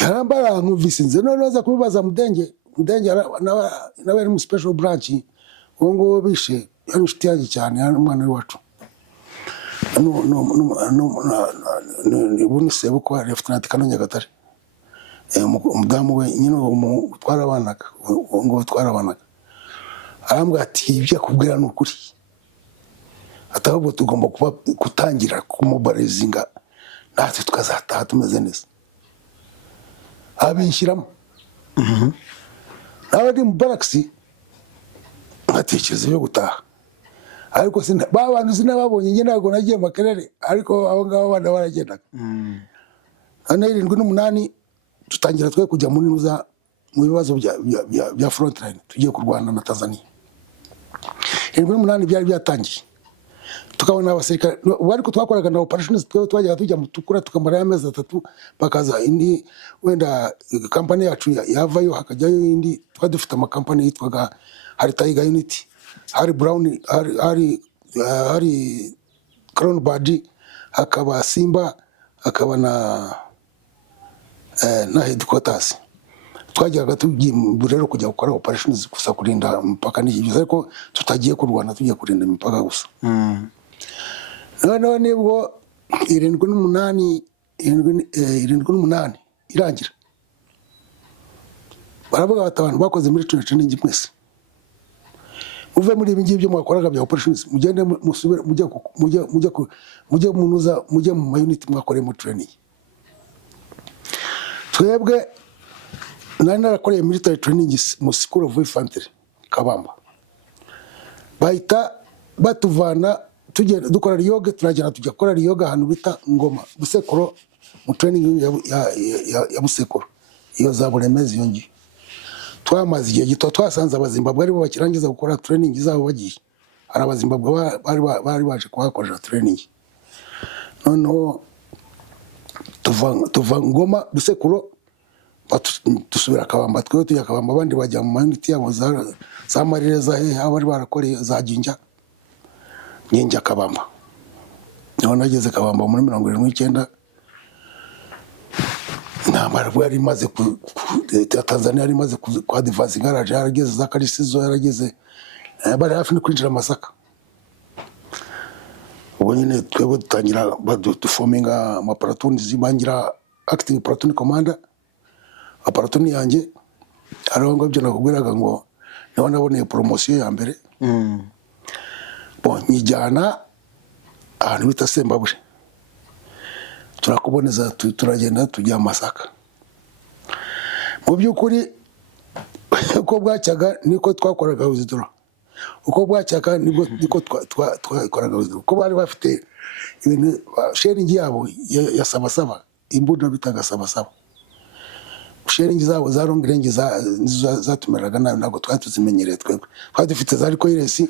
yarambara mumvisinze none aza kubibaza Mudenge nawe ari mu special branch ngo bishe yarushiti yanjye cyane umwana wacu. Bunise buko Lieutenant Kanonyi Gatare. umudamu we nyine twarabanaga ngo twarabanaga arambwira ati ibyo akubwira ni ukuri atahubwo tugomba gutangira kumubarizinga natwe tukazataha tumeze neza abinshyiramo nawe ndi mu barakisi nkatekereza ibyo gutaha ariko ba bantu sinababonye njye ntabwo nagiye Makerere ariko abo ngabo bana baragendaga hano 78 dutangira twe kujya muri nuza mu bibazo bya frontline tugiye kurwana na Tanzania 78 byari byatangiye tukabona abasirikare ariko twakoraga na operations twajyaga tujya mu Tukura tukamara amezi 3 bakaza indi wenda company yacu yavayo hakajyayo indi twadufite amakampani yitwaga hari Tiger Unity hari Brown hari Crown Body hakaba Simba hakaba na headquarters twajyaga tugiye rero kujya gukora operations gusa kurinda mpaka n'ibyo ariko tutagiye kurwana tugiye kurinda imipaka gusa none nibwo 78 irangira baravuga bati abantu bakoze muri training mwese uve muri ibi ngibyo mwakoraga bya operations mugende musubire mujye munuza mujye mu unit mwakore mu training twebwe nari narakoreye military training mu School of Infantry Kabamba bahita batuvana tugenda dukora yoga turagenda tujya gukora yoga ahantu bita Ngoma Busekoro mu training ya Busekoro iyo za Buremezi yongi twamaze igihe gito twasanze abazimbabwe ari bo bakirangiza gukora training zabo bagiye ari abazimbabwe bari baje kuhakorera training noneho tuva Ngoma Busekoro dusubira Kabamba twe tujya Kabamba abandi bajya mu unit yabo za Marireza abari barakoreye za Jinja Nyinja Kabamba none nageze Kabamba muri 79 namara bwari maze Tanzania yari maze kwa advance garage yarageze za Karisizo yarageze bari hafi no kwinjira Masaka ubu nyine twebwe dutangira baduforminga amaparatoni zibangira acting platoon commander aparatoni yanjye ariho ngo ibyo nakubwiraga ngo naho naboneye promotion ya mbere bon nyijyana ahantu bita Sembabure turakuboneza turagenda tujya Masaka mu by'ukuri uko bwacyaga niko twakoraga wizidoro uko bwacyaga niko twakoraga wizidoro uko bari bafite ibintu sharing yabo ya sabasaba imbunda bitaga sabasaba sharing zabo za long range zatumeraga ntabwo twari tuzimenyereye twebwe twari dufite za Rikoiresi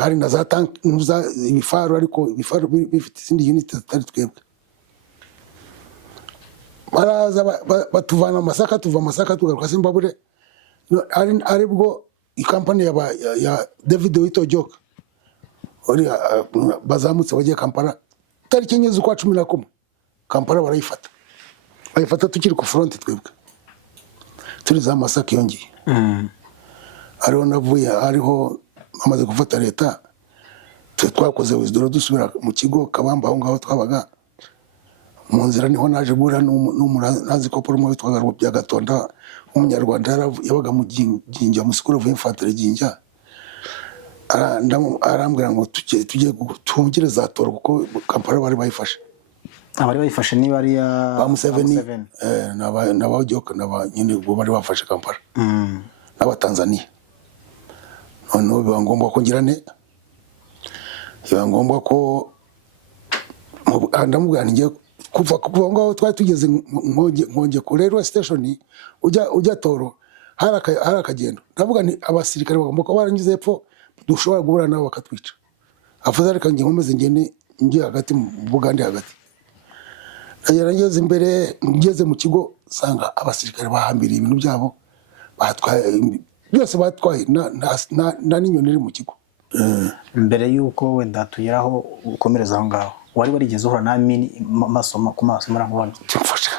hari na za tank za ibifaru ariko ibifaru bifite izindi unit zitari twebwe baraza batuvana Masaka tuva Masaka tugaruka Zimbabwe ari bwo ikampani ya David Wito Joke ori bazamutse bagiye Kampala tariki 11 Kampala bayifata tukiri ku front twebwe turi za Masaka yongeye ariho navuye ariho amaze gufata leta twakoze wizidoro dusubira mu kigo Kabamba aho ngaho twabaga mu nzira niho naje gura n'umunazi ko por mu witwaga bya Gatonda umunyarwanda yabaga mu Jinja mu School of Infantry Jinja arambwira ngo tujye tungire za toro kuko Kampala bari bayifashe abari bayifashe niba ari ya ba Museveni n'abajoka nyine bo bari bafashe Kampala n'aba Tanzania noneho biba ngombwa ko ngirane biba ngombwa ko ndamubwira ngiye kuva ngaho twari tugeze nkonge ku railway station ujya Toro hari akagendo ndavuga nti abasirikare bagomba ko barangize epfo dushobora guhura nabo bakatwica avuze reka ngiye nkomeze ngiye hagati mu Bugande hagati ngeze imbere ngeze mu kigo sanga abasirikare bahambiriye ibintu byabo batwaye byose batwaye na n'inyoni iri mu kigo mbere yuko wenda tugeraho ukomereza aho ngaho wari warigeze uhura na Amini masomo ku maso murangubona cyamfasha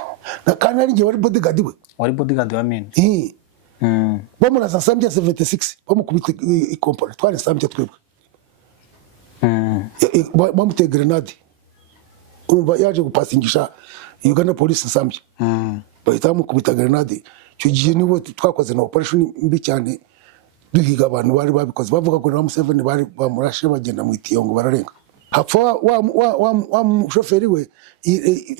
kandi ari ngiye wari bodyguard we wari bodyguard wa Amini bamuraza Sambya 76 bamukubita ikompone twari Sambya twebwe bamuteye grenade urumva yaje gupasingisha Uganda police Sambya bahita bamukubita grenade. Icyo gihe nibo twakoze na operation mbi cyane duhiga abantu bari babikoze, bavuga ko na Museveni bari bamurashe bagenda mu itiyo ngo bararenga. Hapfa wa mushoferi we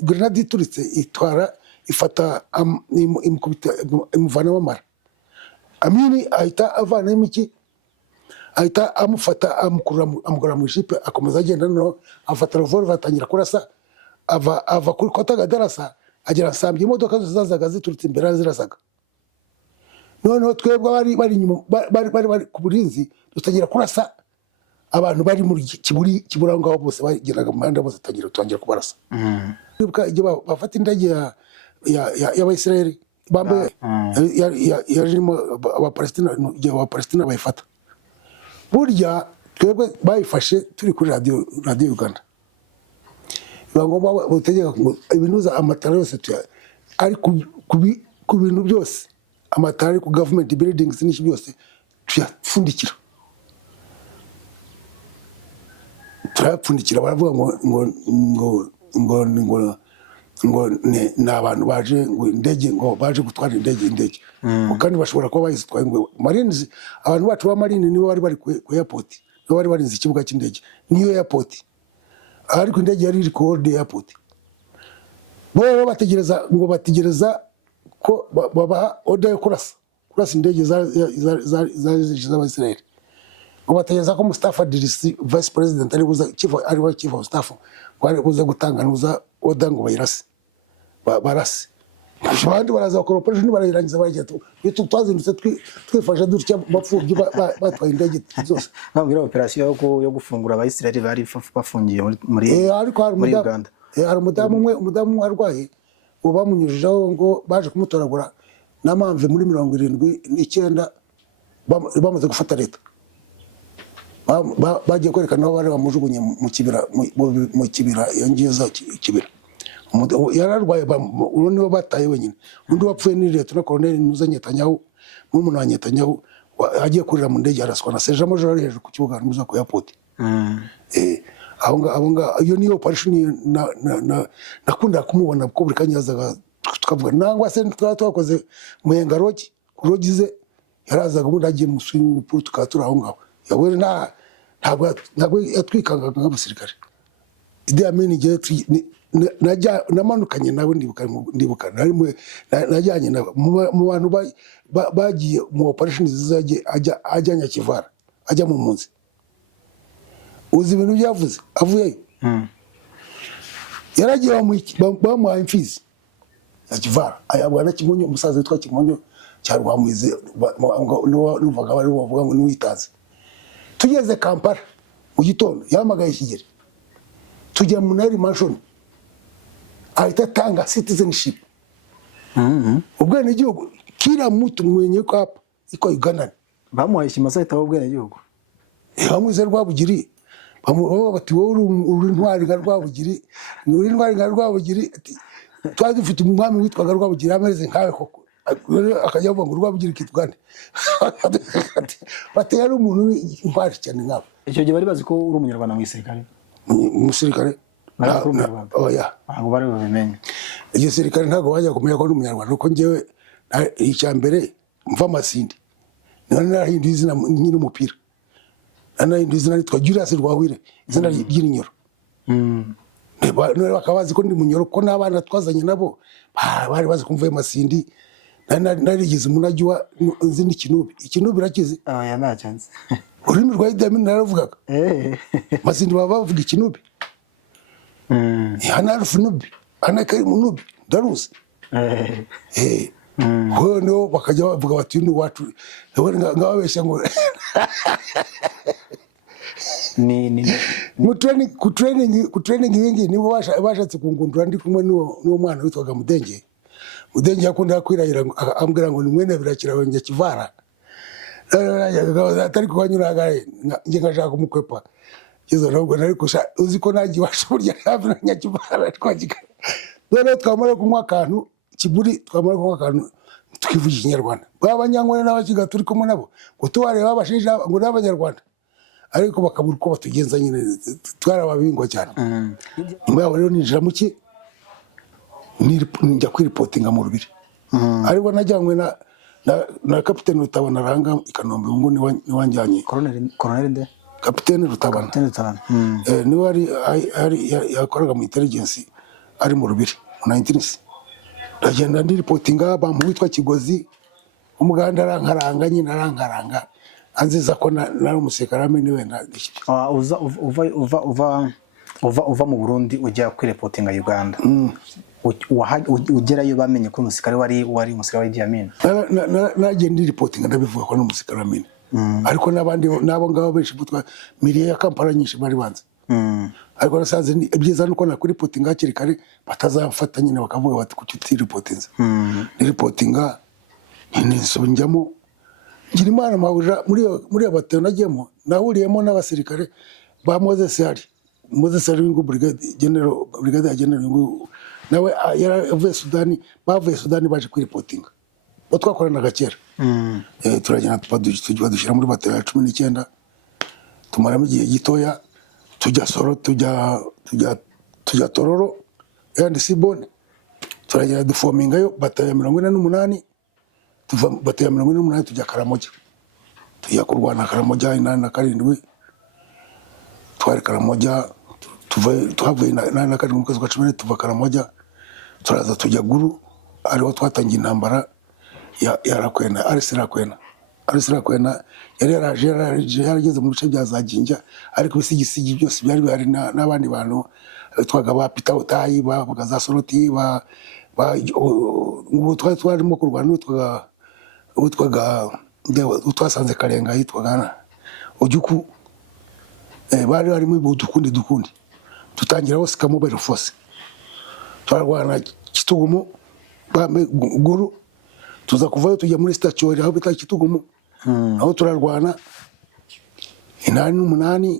grenade ituritse itwara ifata imukubita imuvana amara. Amini ahita avana imiki, ahita amufata amukura mu jipe, akomeza agenda no afata revolver atangira kurasa, ava kuri kota gadarasa agera nsambye imodoka zose zazaga ziturutse imbere zirasaga. None twebwe bari nyuma bari ku burinzi tutagira kurasa abantu bari muri kibura ngaho bose bageraga mu manda bose tangira kubarasa. Ibuka igihe bafata indege y'Abayisraeli bambaye yarimo Abapalestina bayifata. Burya twebwe bayifashe turi kuri radio Uganda. Bagomba gutegeka ngo ibinuza amatara yose ari ku bintu byose, amatara ku government buildings n'iki byose tuyapfundikira. Turapfundikira baravuga ngo ni abantu baje ngo indege ngo baje gutwara indege kandi bashobora kuba bayitwaye ngo Marines, abantu bacu ba Marine nibo bari ku airport, nibo bari barinze ikibuga cy'indege niyo airport, ariko indege yari iri ku World Airport. Bo bategereza ko babaha order yo kurasa indege z'Abayisraeli. Ngo bategereza ko Mustafa Dirisi Vice President ari chief of staff wari buza gutanga nuza order ngo bayirase barase. Abandi baraza bakora operation barayirangiza bagiye twazindutse twifasha dutya bapfubye batwaye indege zose. Bambwira operation yo gufungura Abayisraeli bari bafungiye muri Uganda. Hari umudamu arwaye bamunyujijeho ngo baje kumutoragura n'amamve muri 79 bamaze gufata leta. Bagiye kwerekana aho bari bamujugunye mu kibira yongiza kibira. Yararwaye nibo bataye wenyine. Undi wapfuye ni leta na Colonel Netanyahu, n'umuntu wa Netanyahu agiye kurira mu ndege araswa na Serge Major hejuru ku kibuga muza ku airport. Ahonga iyo niyo operation nakunda kumubona ko buri kanyazaga tukavuga nangwa se twakoze muyenga roki kurogize yarazaga ubundi agiye mu swimming pool tukatura aho ngaho. Yawe ntabwo yatwikanga nk'abasirikare. Idi Amin igihe namanukanye nawe ndibuka najyanye mu bantu bagiye mu operation zizaje ajya Nyakivara ajya mu munsi. Uzi ibintu byavuze avuye yaragiye bamuha imfizi Nyakivara ayabwana Kimonyo, umusaza witwa Kimonyo cyarwa mwize nuvaga bari bavuga ngo niwitaze. Tugeze Kampala mu gitondo yamagaye Kigeri tujya mu Nari Mansion ahita tanga citizenship. Ubwene igihugu kila mtu mwenye ko hapa iko Uganda bamuhaye ikimasa ahita ubwene igihugu. Bamuze Rwabugiri bati wowe uri ntwari ga Rwabugiri, uri ntwari ga Rwabugiri. Twaje dufite umwami witwaga Rwabugiri ameze nkawe koko. Akajya avuga ngo Rwabugiri kitugane. Bati yari umuntu ntwari cyane nkabo. Icyo gihe bari bazi ko uri umunyarwanda mu gisirikare. Umusirikare oya ntabwo bari babimenye. Igisirikare ntabwo bajya kumenya ko ari umunyarwanda, uko njyewe icya mbere mva Masindi none narahinduye izina nyine umupira, narahinduye izina nitwa Julius Rwahwire, izina ry'Inyoro. Bakabazi ko ndi Munyoro ko n'abana twazanye nabo bari bazi kumva Masindi. Narigize umunajwa nzi Ikinubi rakize. Oya nacyanze. Ururimi rwa Idi Amin naravugaga. Masindi baba bavuga Ikinubi. Hanarufu Nubi, Hanakarimu Nubi, ndaruzi. Niho bakajya bavuga bati ni wacu ngababeshya ngo ku training yingi nibo bashatse kungundura ndi kumwe n'uwo mwana witwaga Mudenge. Mudenge yakunda kwirahira ambwira ngo ni mwene birakira we Nyakivara. Atari kwanyuraga nge ngashaka kumukwepa. Kizo ntabwo nari kusha uzi ko nagiye washoburya hafi na Nyakivara twagika. Dore twamara kumwa akantu kiburi, twamara kumwa akantu tukivuga Ikinyarwanda. Babanyangwana n'abakiga turi kumwe nabo ngo tubareba abashija ngo n'abanyarwanda, ariko bakabura uko batugenza nyine twarababingwa cyane. Nyuma rero ninjira muki njya kwiripotinga mu Rubiri ariko najyanywe na kapiteni Rutabana aranga i Kanombe ngo niwanjyanye Colonel nde kapiteni Rutabana niwe yakoraga mu intelligence ari mu Rubiri mu 19 ndagenda ndiripotinga bamu witwa Kigozi umuganda arankaranga nyine arankaranga anziza ko nari umusekara amene wenda uva mu Burundi ujya kwirepotinga Uganda ugerayo bamenye ko umusikari wari umusikari wa Amin nagiye ndiripotinga ndabivuga ko n'umusikari wa Amin ariko nabandi nabo ngabo benshi butwa miliye ya Kampala nyinshi bari banze ariko nasanze ibyiza nuko nakuripotinga hakiri kare batazafata nyine bakavuga bati kuki utiripotinze ndiripotinga nisubinjamo ngira Imana mawuja muri abateo najyemo nahuriyemo n'abasirikare ba Moses ari ngo brigade general nawe yaravuye Sudani bavuye Sudani baje kwiripotinga bo twakoranaga kera turagenda badushyira muri bateo ya 19 tumaramo igihe gitoya tujya Soro tujya Tororo and Sibone turagenda dufomingayo bateo ya 48 tuva bateo ya 48 tujya Karamoja tujya kurwana Karamoja 87 twari Karamoja tuhavuye 87 mu kwezi kwa 10 tuva Karamoja turaza tujya Guru ariho twatangiye intambara ya Rakwena Arisira Kwena yari yarageze mu bice bya Zaginja ariko bisigisigi byose byari bihari n'abandi bantu twaga ba Peter Utayi ba za Soroti ngo twarimo kurwana utwasanze Karenga yitwaga Ojuku bari harimo dukundi tutangira hose ka mobile force twarwana Kitugumu Guru tuza kuvayo tujya muri station aho bita Kitugumu aho turarwana 88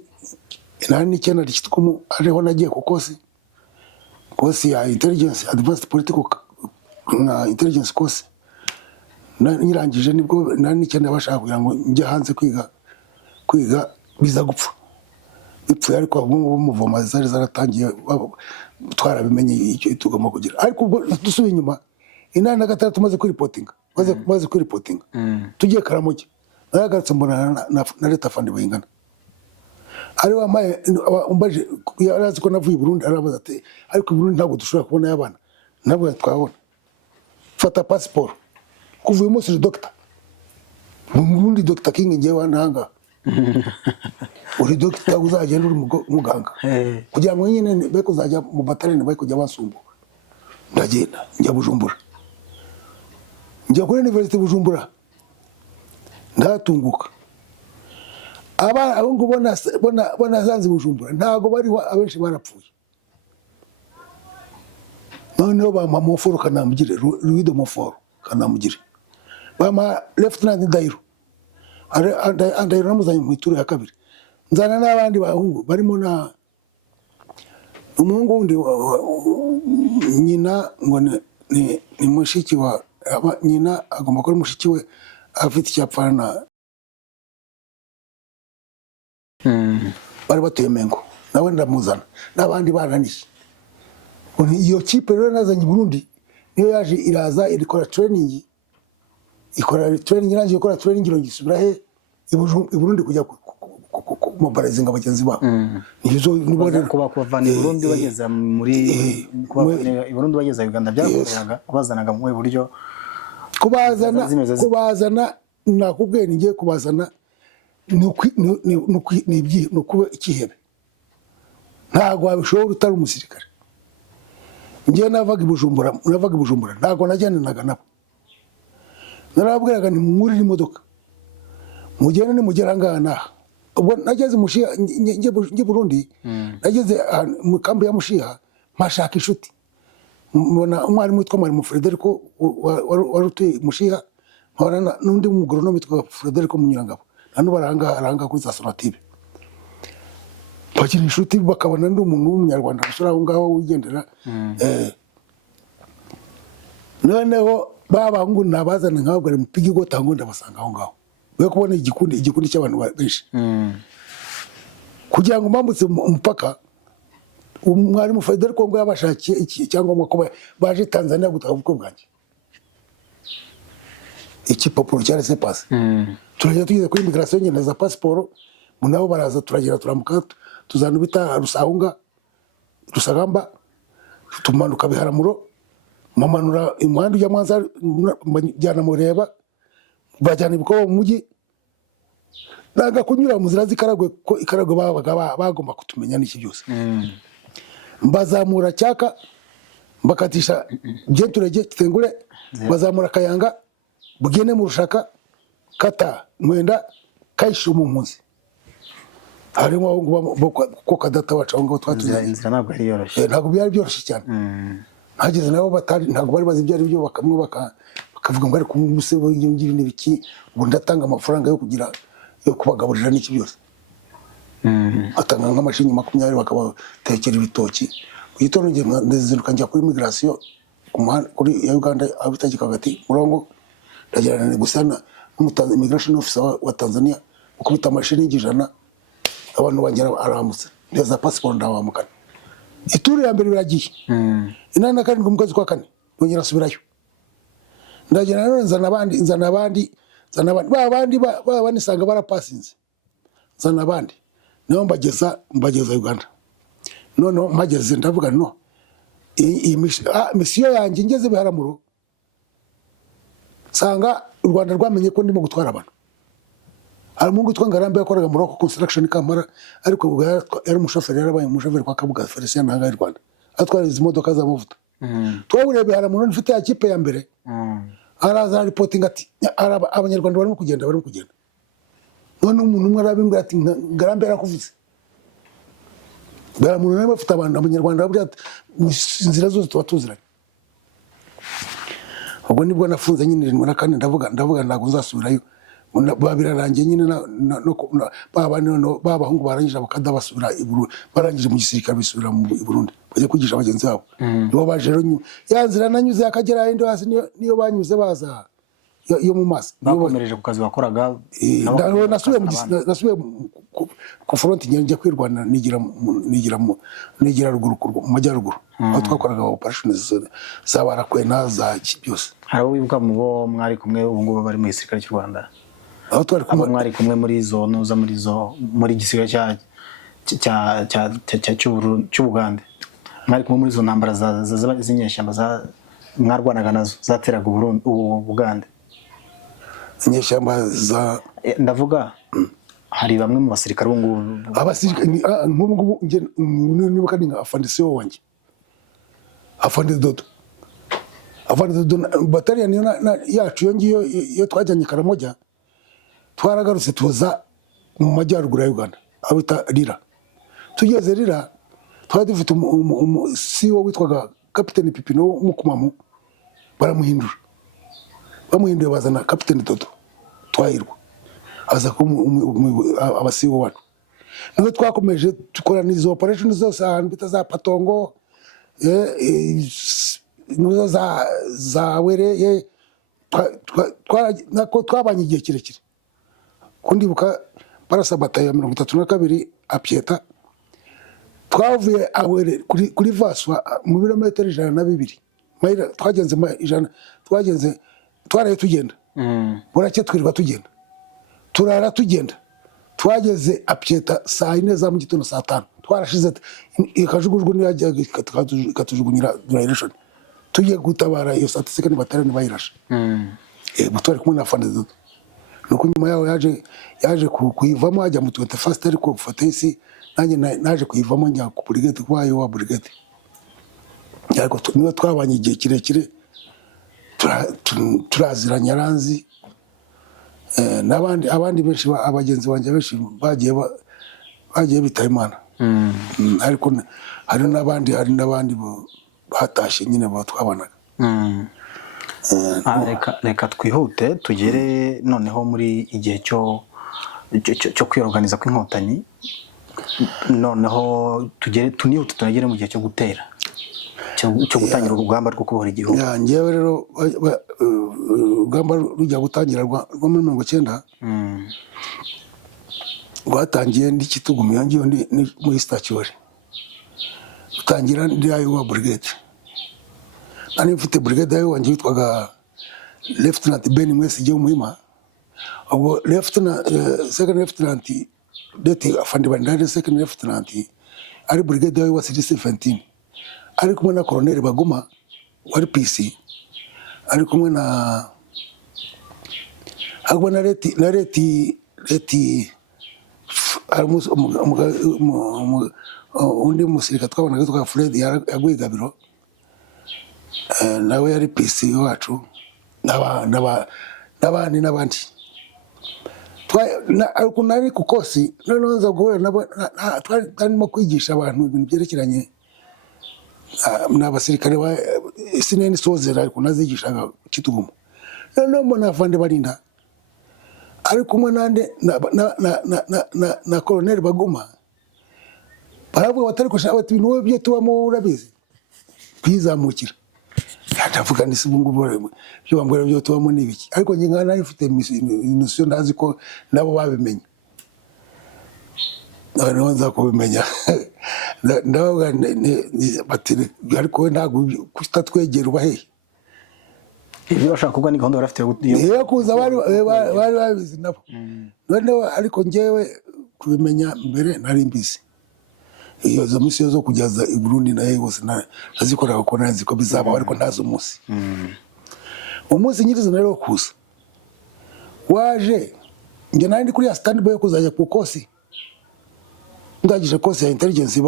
89 Kitugumu ariho nagiye ku kosi ya intelligence advanced political na intelligence course nirangije nibwo 89 bashaka kugira ngo njye hanze kwiga biza gupfa ipfuye ariko abungu muvoma zari zaratangiye twarabimenye icyo tugomba kugira ariko ubwo dusubiye inyuma 86 tumaze kwiripotinga maze kwiripotinga tugiye Karamoja naragatse mbona na leta fandi bayingana ari wamaye umbaje yarazi ko navuye Burundi arabaza ati ariko Burundi ntabwo dushobora kubona y'abana nabwo twabona fata passport kuvuye umunsi doctor Burundi Dr King ngiye wananga uri doctor uzagenda uri muganga kugira ngo nyine be kuzajya mu batalene be kujya basumbu ndagenda njya Bujumbura njya kuri University Bujumbura ndatunguka abo ngo bona zanze Bujumbura ntago bari abenshi barapfuye noneho bampa Moforo Kanamugire Louis de Moforo Kanamugire bampa Lieutenant Dairo Dairo namuzanye mu ituro ya kabiri nzana n'abandi bahungu barimo na umuhungu wundi nyina ngo ni mushiki wa nyina agomba kuba mushiki we afite icyapfana bari batuye Mengo nawe ndamuzana n'abandi bananiye iyo kipe rero nazanye Burundi niyo yaje iraza ikora training irangiye ikora training irongisubira he i Burundi kujya mobilizinga abagenzi babo nizo nibone kuba kubavana i Burundi bageza muri i Burundi bageza Uganda byakoraga bazanaga mu buryo kubazana nakubwiye ngiye kubazana nukuba ikihebe ntago wabishobora utari umusirikare ngiye navaga i Bujumbura ntago najyananaga nabo narabwiraga ni muri imodoka mugende nimugera ngana ubwo nageze Mushiha nge Burundi nageze mu kambi ya Mushiha mashaka inshuti mbona umwarimu witwa Mwarimu Frederico warutuye Mushiha nkabona n'undi mugoronomi witwa Frederico Munyurangabo nanu baranga kuri za Sonatube bakiri inshuti bakabona ndi umuntu w'umunyarwanda gusura aho ngaho wigendera noneho babahungu nabazana nkabwo ari mupigi gota ngo ndabasanga aho ngaho we kubona igikundi cy'abantu benshi kugira ngo mbambutse umupaka umwarimu Federico ngo yabashakiye iki cyangwa ko baje Tanzania gutaka ubukwe bwanjye iki papuro cyari se passe turajya tugeze kuri immigration nyine za passport munabo baraza turagera turamuka tuzana bita rusahunga rusagamba tumanuka biharamuro mamanura imwandu ya Mwanza jyana mureba bajyana ibiko mu mujyi naga kunyura mu zira zikaragwe ko ikaragwe babaga bagomba kutumenya n'iki byose mbazamura cyaka mbakatisha genturege kitengure bazamura kayanga bugene mu rushaka kata mwenda kayisho mu mpunzi harimo ko kadata wacu ngo twatuze inzira ntabwo ari yoroshye ntabwo byari byoroshye cyane hageze nabo batari ntabwo bari bazi ibyo ari byo bakamwe bakavuga ngo ari kumuse y'ingiri n'ibiki ubu ndatanga amafaranga yo kugira yo kubagaburira n'iki byose atanga nk'amashini 20 bakabatekera ibitoki kugitono ngiye ndazinduka njya kuri immigration kuri ya Uganda abitagika hagati murongo ndagirana gusana n'umutanzi immigration officer wa Tanzania ukubita amashini y'ijana abantu bangera aramutse neza passport ndawamukana ituri ya mbere biragiye inana kandi mu kwezi kwa kane nongera subirayo ndagirana none nzana abandi babandi sanga barapasinze nzana abandi niyo mbageza Uganda none mpageze ndavuga no iyi mission yanjye ngeze biharamuro sanga u Rwanda rwamenye ko ndimo gutwara abantu Mungu twangarambe yakoraga muri construction Kampala ariko yari umushoferi yarabaye umushoferi kwa Kabuga Felicien nanga y'u Rwanda atwara izi modoka za mavuta twabure biharamuro nifite ya kipe ya mbere araza reporting ati abanyarwanda barimo kugenda none umuntu umwe arabimbwira ati ngarambe yarakuvuze biharamuro nawe bafite abantu abanyarwanda bari inzira zose tubatuziranye ubwo nibwo nafunze nyine rimwe kandi ndavuga ntago nzasubirayo babirarangiye nyine babahungu barangije bakada basubira barangije mu gisirikare bisubira mu Burundi bajya kwigisha abagenzi babo nibo baje rero yanzira nanyuze akagera indi hasi niyo banyuze baza yo mu maso bakomereje ku kazi bakoraga nasubiye ku front njya kwirwana nigira ruguru mu majyaruguru aho twakoraga operations zabarakwena za byose hari wibuka mu bo mwari kumwe ubu ngubu bari mu gisirikare cy'u Rwanda aho twari mwari kumwe muri zone za muri gisirikare cy'Ubugande mwari kumwe muri zo ntambara z'inyeshyamba mwarwanaga nazo zateraga Ubugande inyeshyamba za ndavuga hari bamwe mu basirikare ubu ngubu abasirikare nk'ubu niba kandi nka afandisiyo wanjye afande Dodo battalion yacu yo twajyanye Karamoja twaragarutse tuza mu majyaruguru ya Uganda abita Rira tugeze Rira twari dufite CEO witwaga Captain Pipino Mukumamu bamuhinduye bazana Captain Dodo twahirwa aza ko abasibo wacu niwe twakomeje tukora n'izo operations zose ahantu bita za Patongo nuzo za Were twabanye igihe kirekire kundibuka barasabata ya 32 apieta twavuye Awere kuri Vaswa mu birometero 102 mayira twagenze twaraye tugenda burake twirwa tugenda turara tugenda twageze apieta saa 4 za mu gitondo saa 5 twarashize ikajugujwe n'yajya katujugunyira direction tugiye gutabara iyo statistique ni batarane bayirasha mutwari kumwe na Fande Dodo nuko nyuma yaho yaje kuyivamo ajya mu 21st ariko gufata isi nanjye naje kuyivamo njya ku brigade kwayo wa brigade ariko niwe twabanye igihe kirekire turaziranye aranzi abandi benshi abagenzi banje benshi bagiye bitaye Imana ariko hari n'abandi batashe nyine batwabanaga reka twihute tugere noneho muri igihe cyo kwiorganiza kw'inkotanyi noneho tunihute tunagere mu gihe cyo gutera cyo gutangira urugamba rwo kubohora igihugu ngewe rero urugamba rujya gutangira rwa 1990 rwatangiye ndi Kitugu Miyangiyo ndi muri Statuary dutangira ndi ayo brigade. Nari mfite brigade yayo wanjye witwaga Lieutenant Ben Mwesige Muhima. Ubwo Lieutenant second Lieutenant Deti Afande Bandari second Lieutenant ari brigade yayo wa 17 ari kumwe na Colonel Baguma wari PC ari kumwe na agwa na leti undi musirika twabonaga twa Fred yaguye Gabiro nawe yari PC wacu n'abandi ariko nari kukosi noneho nza guhura nabo twarimo kwigisha abantu ibintu byerekeranye n'abasirikare ba sineni sozera ariko nazigishaga Kitugumo. Noneho mbona Afande Barinda ari kumwe nande na Colonel Baguma baravuga batari kushaka bati ibintu byo tubamo urabizi kwizamukira. Ndavuga ni sibungu byo bambwira byo tubamo nibiki ariko nge ngana ifite imisyo ndazi ko nabo babimenye noneho nza kubimenya ndavuga bati ariko ntago kutatwegera ubahe ibyo bashaka kugwa ni gahunda barafite yo kuza bari babizi nabo noneho ariko ngewe kubimenya mbere nari mbizi iyo zo misiyo zo kujyaza i Burundi naye hose nazikoraga ko nazi ko bizaba ariko ntazi umunsi umunsi nyirizina rero kuza waje nge nari kuri ya standby yo kuzajya ku kosi ndagije kosi ya intelligence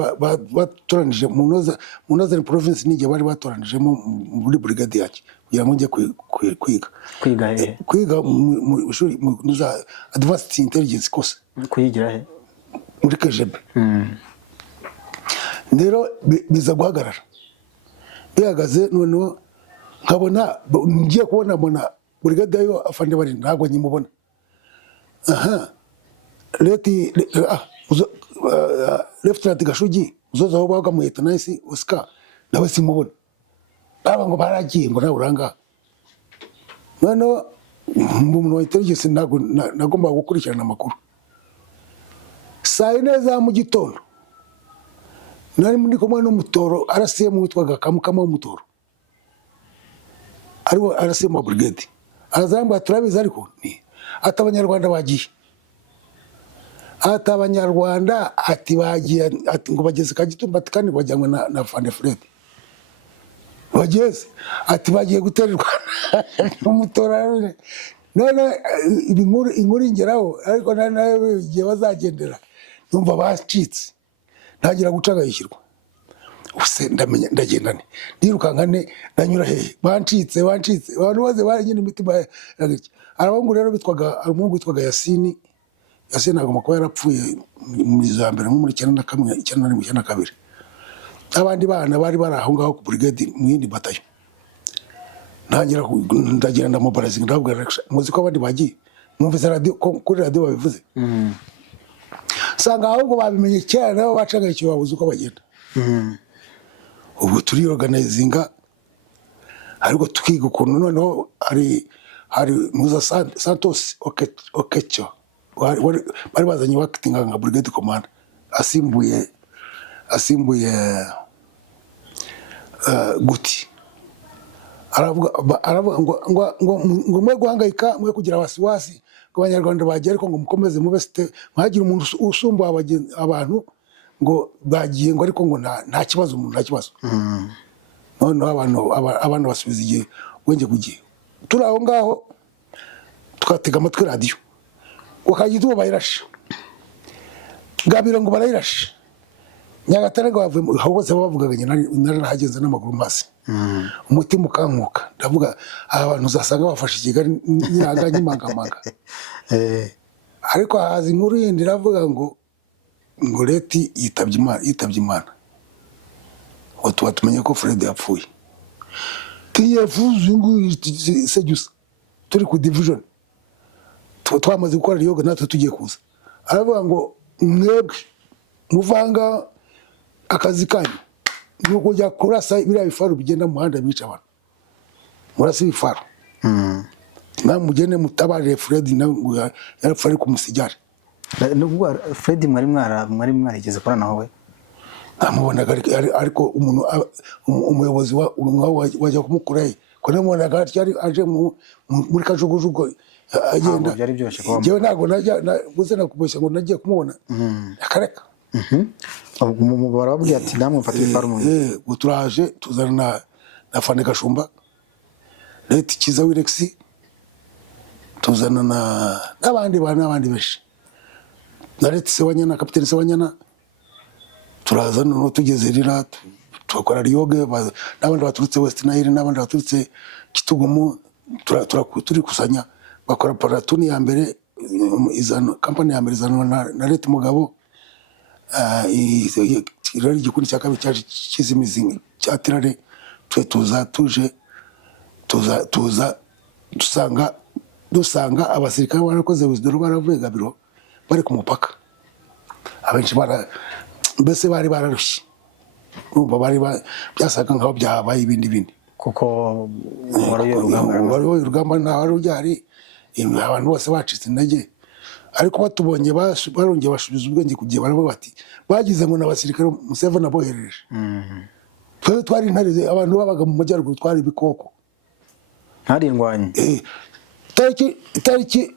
batoranije mu Northern Province nige bari batoranijemo muri brigade yake kugira ngo nje kwiga mu shuri muza advanced intelligence course kuyigira he muri KGB. Rero biza guhagarara bihagaze noneho nkabona ngiye kubona brigade yo Afande Barinda ntabwo nyimubona Lieutenant Gashugi uzoza aho baga mu Etanasi Oscar nawe simubona aba ngo baragiye ngo nawe uranga noneho mu intelligence nagomba gukurikirana amakuru saa 4 za mu gitondo nari muri kumwe n'umutoro RCM witwaga Kamukama w'umutoro ariwo RCM wa brigade azamba turabizi ariko ni atabanyarwanda bagiye atabanyarwanda ati bagiye ati ngo bageze Kagitumba kandi bajyanywe na Afande Fred bageze ati bagiye gutererwa umutora none inkuru ingeraho ariko nawe igihe bazagendera numva bacitse ntagira gucagayishyirwa use ndamenya ndagendane ndirukankane nanyura hehe bancitse abantu baze bari nyine imitima arabongo rero bitwaga umuhungu witwaga Yasini ntabwo kuba yarapfuye mu za mbere muri 91 abandi bana bari aho ngaho ku brigade mu yindi batayo ndagira ndamobilize ndabwira muzi ko abandi bagiye mwumvise radio kuri radio babivuze sanga ahubwo babimenye cyane nabo bacaga icyo babuze uko bagenda ubu turi organizinga ariko tukiga ukuntu noneho hari muza Santos Okecho bari bazanye wakitinga nka brigade commander asimbuye Guti aravuga ngo mwe guhangayika mwe kugira wasiwasi ko abanyarwanda bagiye ariko ngo mukomeze mubeste mwagira umuntu usumba abantu ngo bagiye ngo ariko ngo nta kibazo umuntu nta kibazo noneho abantu basubiza igihe wenge kugiye turi aho ngaho twatega amatwi radio Wakagituba bayirashe Gabiro ngo barayirashe Nyagatare ngo bavuye hose bavugaga nari nahageze n'amaguru masi umutima ukankuka ndavuga abantu zasanga bafashe Kigali nyaga nyimangamanga ariko hazi inkuru yindi iravuga ngo leti yitabye Imana watu batumenye ko Fred yapfuye tiyevuze ngo sejusa turi ku division twamaze gukora yoga natwe tugiye kuza aravuga ngo mwebwe muvanga akazi kanyu nuko jya kurasa biriya bifaru bigenda mu muhanda bica abantu murasi bifaru mugende mutabare Fred na yarapfa ari kumusijara nubwo Fred mwari mwarigeze korana nawe namubonaga ariko umuntu umuyobozi wajya kumukurayo ko namubonaga aje muri kajugujugu agenda byari byoroshye kuba njyewe ntabwo buze nakuboshye ngo nagiye kumubona akareka barababwira ati namwe mfata ifarumu turaje tuzana na Fane Gashumba Leti Kiza Wilexi tuzana n'abandi benshi na Leti Sewanyana Kapiteni Sewanyana turaza no tugeze rira tukora Ryoge n'abandi baturutse West Nile n'abandi baturutse Kitugumu turi kusanya bakora paratuni ya mbere izana company ya mbere izana na Leti Mugabo irari igikundi cya kabiri cyaje kizimizinga cyatirare tuza dusanga abasirikare barakoze wizidoro baravuye Gabiro bari ku mupaka abenshi mbese bari bararushye urumva byasaga nkaho byabaye ibindi kuko wari urugamba nta rujyari abantu bose bacitse intege ariko batubonye barongeye basubiza ubwenge kugiye baravuga bati bagize ngo n'abasirikare Museveni abohereje twari intare abantu babaga mu majyaruguru twari ibikoko ntarindwanye itariki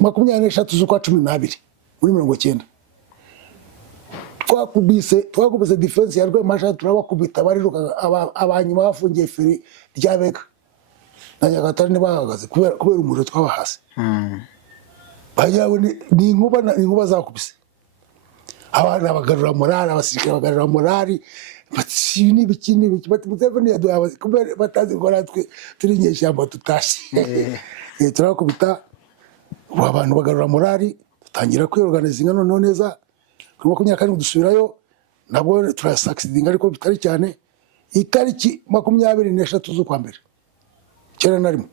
23 z'ukwa 12 muri 1990 twakubise defense ya Rwempasha turabakubita bariruka abanyuma bafungiye feri rya Bega na Nyagatare bahagaze kubera umuriro twabahase bayawe ni inkuba zakubise abana bagarura morale abasirikare bagarura morale bati n'ibiki bati Museveni yaduhaye kubera batazi ko natwe turi nyeshyamba tutashye turakubita abantu bagarura morale dutangira kwiorganizinga noneho neza kuri 20 dusubirayo nabwo turasucceedinga ariko bitari cyane itariki 23 z'ukwa mbere cyera narimo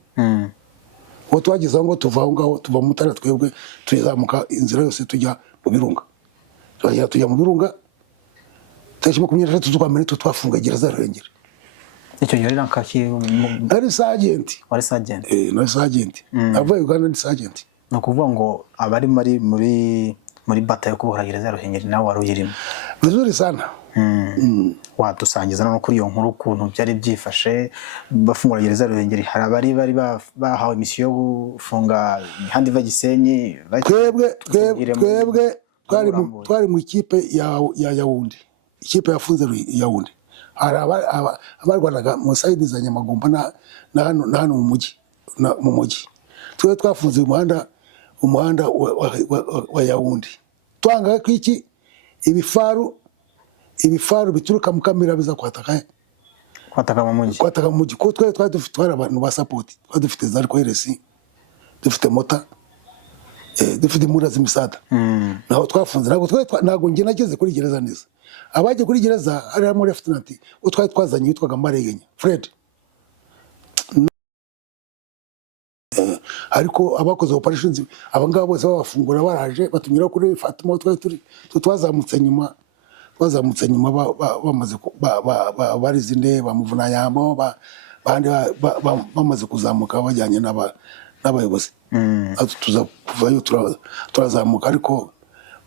uwo twageze ngo tuva mu Mutara twebwe tuzamuka inzira yose tujya mu Birunga tujya mu Birunga tariki 23 z'ukwa mbere twafunga gereza Ruhengeri icyo gihe nakaki ari sergeant wari sergeant no sergeant avuye Uganda ni sergeant no kuvuga ngo abari muri batayo kubohora gereza Ruhengeri nawe wari uyirimo vizuri sana wadusangiza no kuri iyo nkuru ukuntu byari byifashe bafungura gereza Ruhengeri hari abari bahawe misiyo yo gufunga imihanda iva Gisenyi twebwe twari mu ikipe ya Yaounde ikipe yafunze Yaounde hari abarwanaga mu side za Nyamagumba na hano mu mujyi twe twafunze umuhanda wa Yaounde twanga kwiki ibifaru bituruka mu kamera biza kwataka mu mujyi ko twari dufite abantu ba support twari dufite za RRC dufite mota dufite imura z'imisada naho twafunze ntabwo nge nageze kuri gereza neza abaje kuri gereza hari mu lieutenant utwaye twazanye yitwaga Maregenya Fred ariko abakoze operations abangabo bose babafungura baraje batunyura kuri Fatima twazamutse nyuma bamaze barizinde bamuvuna yambo bandi bamaze kuzamuka bajyanye n'abayobozi tuza kuvayo turazamuka ariko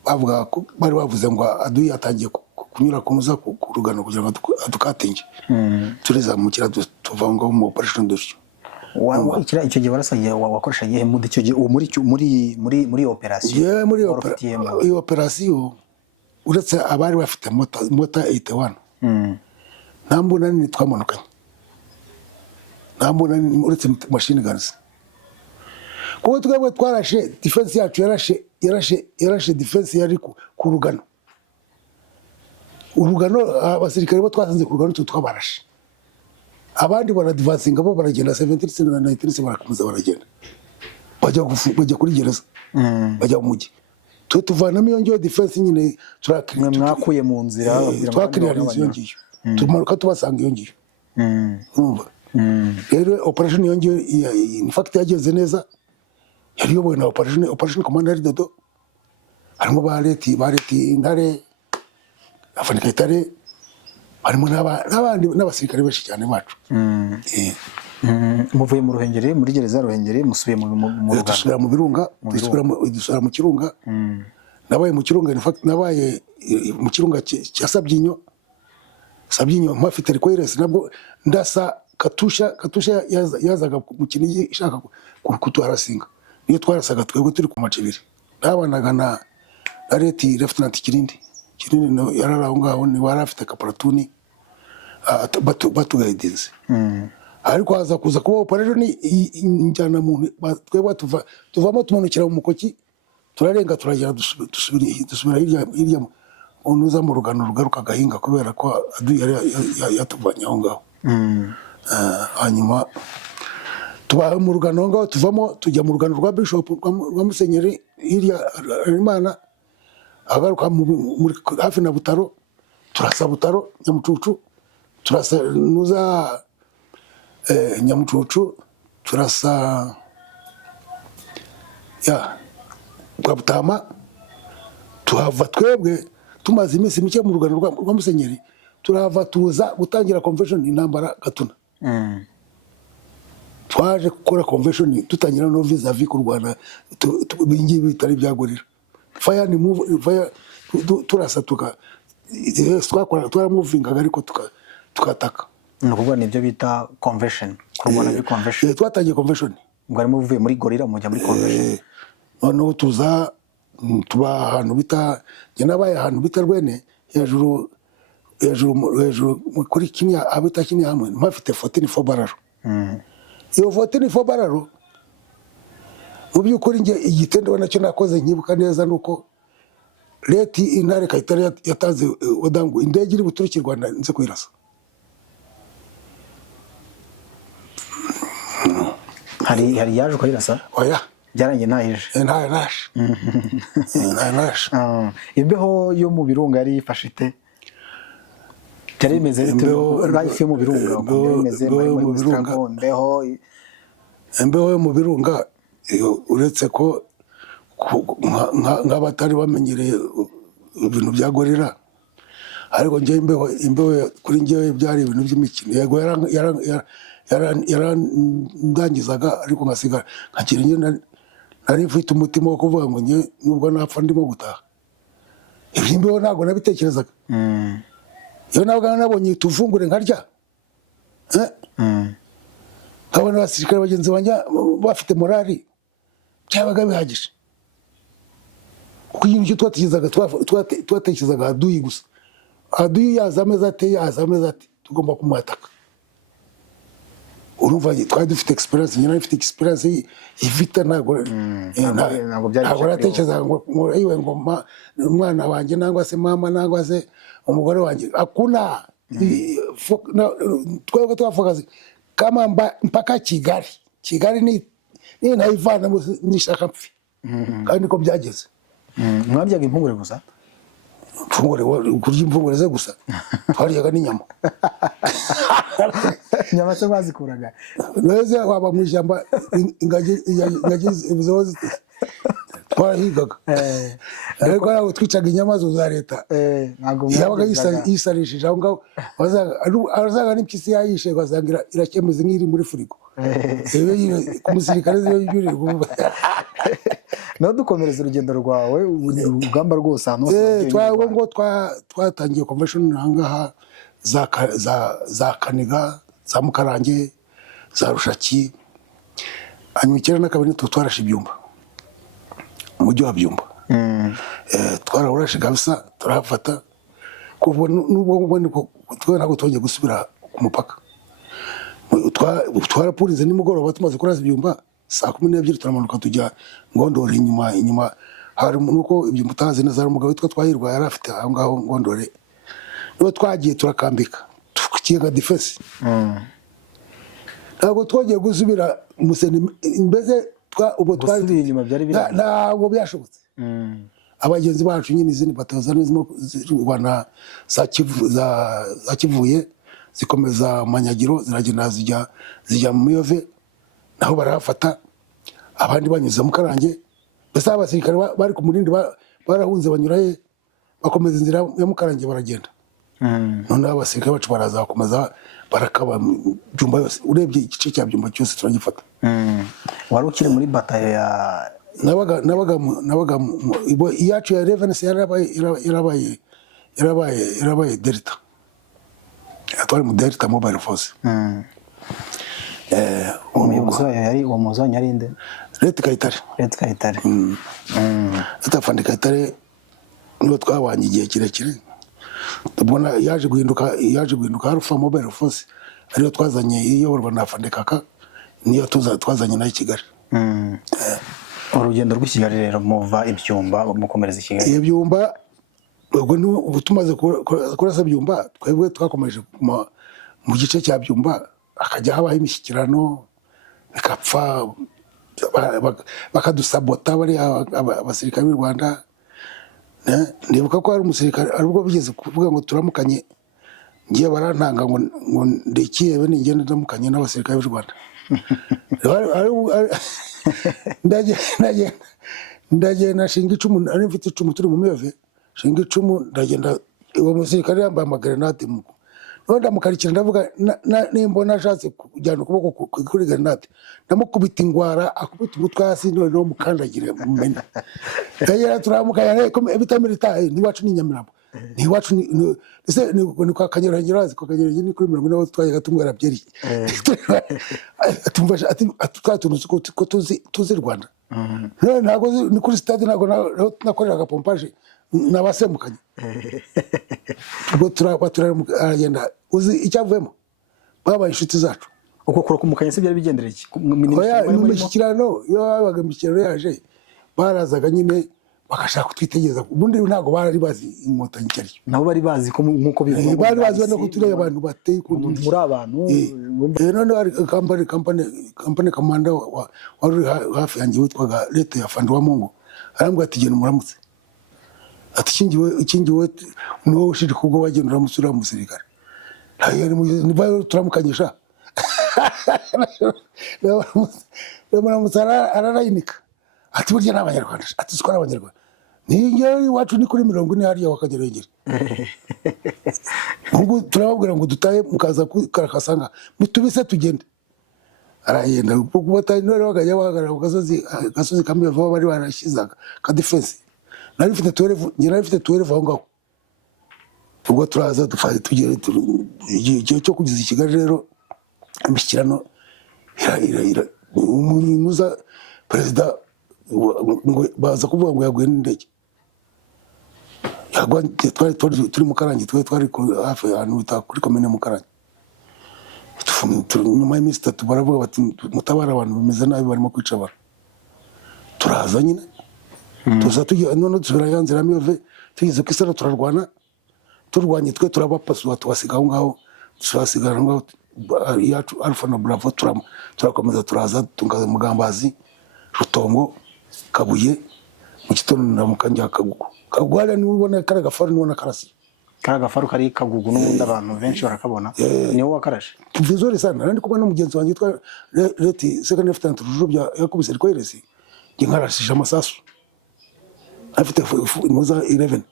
bavuga bari bavuze ngo aduyi atangiye kunyura kunuza ku rugano kugira ngo adukatinge turizamukira tuva ngo mu operation dutyo icyo gihe warasagiye wakoresha gihe mu icyo gihe muri operation muri operation uretse abari bafite mota 81 ntambuna nini twamanukanye ntambuna uretse machine guns kuko twebwe twarashe defense yacu yarashe defense yari ku rugano abasirikare bo twasanze ku rugano twabarashe abandi baradvancinga bo baragenda 17 na 19 barakomeza baragenda bajya kuri gereza bajya mu mujyi tuvanamo iyo ngiyo defense nyine mwakuye mu nzira twakirira iyo ngiyo tumanuka tubasanga iyo ngiyo rero operation iyo ngiyo in fact yageze neza yari yobowe na operation commander Dodo harimo bareti Intare Afurika Itare harimo n'abandi n'abasirikare benshi cyane bacu muvuye mu Ruhengeri muri gereza Ruhengeri musubiye mu dusubira mu Birunga dusubira mu Kirunga nabaye mu kirunga, in fact nabaye mu kirunga cya Sabyinyo mpafite requires nabwo ndasa Katusha yazaga mu Kinigi ishaka kutuharasinga, niyo twarasaga twebwe turi ku macibiri. Nabanaga na Leti Lieutenant Kirindi yararaho ngaho, ni wari afite kaparatuni batugaidinze. Ariko haza kuza kuba operation injyana muntu twebwe tuvamo tumanukira mu Mukoki, turarenga turagera dusubira hirya unuza mu rugano rugaruka gahinga, kubera ko yari yatuvanye aho ngaho. Hanyuma tuba mu rugano ngaho, tuvamo tujya mu rugano rwa Bishop rwa Musenyeri hirya Imana, agaruka hafi na Butaro, turasa Butaro Nyamucucu, turasa nuza Nyamucucu, turasa kwa Butama, tuhava twebwe tumaze iminsi mike mu rugano rwa Musenyeri, turava tuza gutangira convention intambara Gatuna. Twaje gukora convention tutangira no vis-a-vis ku Rwanda, bingi bitari byagorira fire ni move fire, turasa twara moving ariko tukataka. Nukuvuga nibyo bita convention, kurwana bi convention. Twatangiye convention ngo arimo uvuye muri gorilla mujya muri convention. Noneho tuza tuba ahantu bita nabaye ahantu bita Rwene hejuru kuri Kinya, abita Kinya hamwe mpafite 14 bararo. Iyo 14 bararo mu by'ukuri nge igitendo nacyo nakoze nkibuka neza, nuko Leti Intare Kayitare yatanze odangu indege iri buturukira Rwanda nze kwirasa. Hari yaje kwirasa? Oya, byarangiye ntahije. Ntahije. Imbeho yo mu birunga yari yifashe ite? Byari bimeze bite life yo mu birunga? Imbeho yo mu birunga uretse ko nk'abatari bamenyereye ibintu bya gorira, ariko njye imbeho kuri njye byari ibintu by'imikino. Yego yarandangizaga, ariko ngasigara nkakira njye nari mfite umutima wo kuvuga ngo njye nubwo napfa ndimo gutaha. Imbeho ntabwo nabitekerezaga. Iyo nabwo nabonye tuvungure nkarya, nkabona abasirikare bagenzi banjye bafite morali, byabaga bihagije. Kuko ikintu twatekerezaga aduyi gusa, aduyi yaza ameze ate tugomba kumwataka. Urumva twari dufite experience, nyina ifite experience ifite ntabwo natekerezaga ngo iwe ngo umwana wanjye nangwa se mama nangwa se umugore wanjye akuna. Twebwe twafokaze kama mpaka Kigali ni naivana nishaka mfi, kandi ko byageze. Mwabyaga impungure gusa? Impungure kurya impungure ze gusa, twaryaga n'inyama. Nyama se bazikuraga neze waba mu ishyamba, ingagi ibizo twarahigaga. Ariko ntabwo twicaga inyama zo za leta, yabaga yisarishije aho ngaho, wazaga n'impyisi yayishe ugasanga irakemeze nk'iri muri furigo. Ku musirikare ziyo yuri kumva. No dukomereza urugendo rwawe, urugamba rwose hano twatangiye convention ahangaha za Kaniga, za Mukarange, za Rushaki. Hanyuma 1992 twarashe Ibyumba, umujyi wa Byumba. Twarahurashe kabisa, turahafata kuva n'ubwo ntabwo twongeye gusubira ku mupaka. Twarapurize nimugoroba tumaze kuraza Ibyumba, saa 12 turamanuka tujya Ngondore. Inyuma hari nuko Ibyumba utazi neza, umugabo witwa Twahirwa yari afite aho ngaho Ngondore. Niho twagiye turakambika tukiga defense. Ntabwo twongeye gusubira Museni, mbese ubwo twari inyuma byari ntabwo byashobotse. Abagenzi bacu nyine izindi batazana zirwana za Kivuye zikomeza Manyagiro, ziragenda zijya mu Miyove, naho barafata. Abandi banyuze mu Karange, mbese abasirikare bari ku murindi barahunze banyuraye, bakomeza inzira ya Mukarange baragenda. None abasirikare bacu baraza bakomeza barakaba Byumba yose. Urebye igice cya Byumba cyose turagifata. Wari ukiri muri batayo nabaga iyacu ya Revenance yarabaye Delta, twari mu Delta Mobile Force. umuyobozi wayo yari uwo muzanya ari inde? Leta Kayitare. Leta Fandi Kayitare niwe twabanye igihe kirekire, tubona yaje guhinduka Alpha Mobile Force, ariyo twazanye iyoborwa na Fandi Kaka, niyo twazanye nayo i Kigali. Urugendo rw'Ikigali rero muva Ibyumba mukomereza i Kigali. Ibyumba ubwo tumaze kurasa Byumba, twebwe twakomeje mu gice cya Byumba, akajya habaho imishyikirano bikapfa, bakadusabota bari abasirikare b'u Rwanda. Ndibuka ko hari umusirikare arubwo bigeze kuvuga ngo turamukanye, ngiye barantanga ngo ndekiye bene ngende ndamukanye n'abasirikare b'u Rwanda. Ndagenda shinga icumu, ari mfite icumu turi mu meve, shinga icumu ndagenda, uwo musirikare yambaye amagrenade muko, none ndamukarikira ndavuga nimbona ashatse kujyana ukuboko kuri grenade ndamukubita ingwara, akubita umutwe hasi no mukandagire mumena. Yagera turamukanya bitamilita ni wacu ni Nyamirambo, ni wacu ni kwa Kanyarengerazi, kwa Kanyarengerazi ni kuri 40 twaje tumwera byeri. Atumva atutatunuze ko tuzi Rwanda. Ntago ni kuri stade ntago nakoreraga pompage nabasemukanye. Ubwo turagenda uzi icyavuyemo, babaye inshuti zacu. Uko kuro kumukanye se byari bigendereye iki? Mu mishyikirano iyo babaga mishyikirano yaje, barazaga nyine bakashaka kutwitegereza, ubundi ntago bari bazi Inkotanyi cyari. Nabo bari bazi ko nkuko bivuga, bari bazi no kutureba abantu bateye kundi muri abantu. None ari kampani kamanda wari hafi yanjye witwaga Leta ya Fandi wa Mungu, arambwa ati genda muramutse, ati ikingiwe ni wowe ushiri kubwo wagenda uramusura musirikare. Ni bayo turamukanyisha. Muramutsa ararayinika, ati burya n'Abanyarwanda, ati sikora Abanyarwanda, ni ngewe iwacu ni kuri 40 hariya wakagerengera. Ubwo turababwira ngo dutaye mukaza karakasanga mutubise tugende. Arayenda ubwo batari none bakajya bahagarara ku gasozi kamwe vuba bari barashizaga ka defense. Nari mfite 12 aho ngaho. Ubwo turaza tugere igihe cyo kugeza i Kigali rero, imishyikirano umunyuza perezida ngo baza kuvuga ngo yaguye n'indege. Twari turi mu Karangi, twari hafi ahantu bita kuri komine mu Karangi. Nyuma y'iminsi 3 baravuga bati mutabara abantu bameze nabi, barimo kwica abantu. Turaza nyine tuza tugiye none dusubira yanzira Miyove, tugeze ku Isaro turarwana, turwanye twe turabapaswa twasiga aho ngaho, turasigara ngaho yacu Alpha na Bravo, turakomeza turaza tungaze Mugambazi, Rutongo, Kabuye, mu gitondo ndamukanja Kagwara ni ubona Karagafaru nibona Karasi. Karagafaru kari Kagugu n'ubundi abantu benshi barakabona. Ni wowe wakarashe. Vizuri sana, nandi kubona mugenzi wanjye twa Leti second lieutenant Rujubya yakubise ariko yeresi, nkarashisha amasasu. Afite muza 11.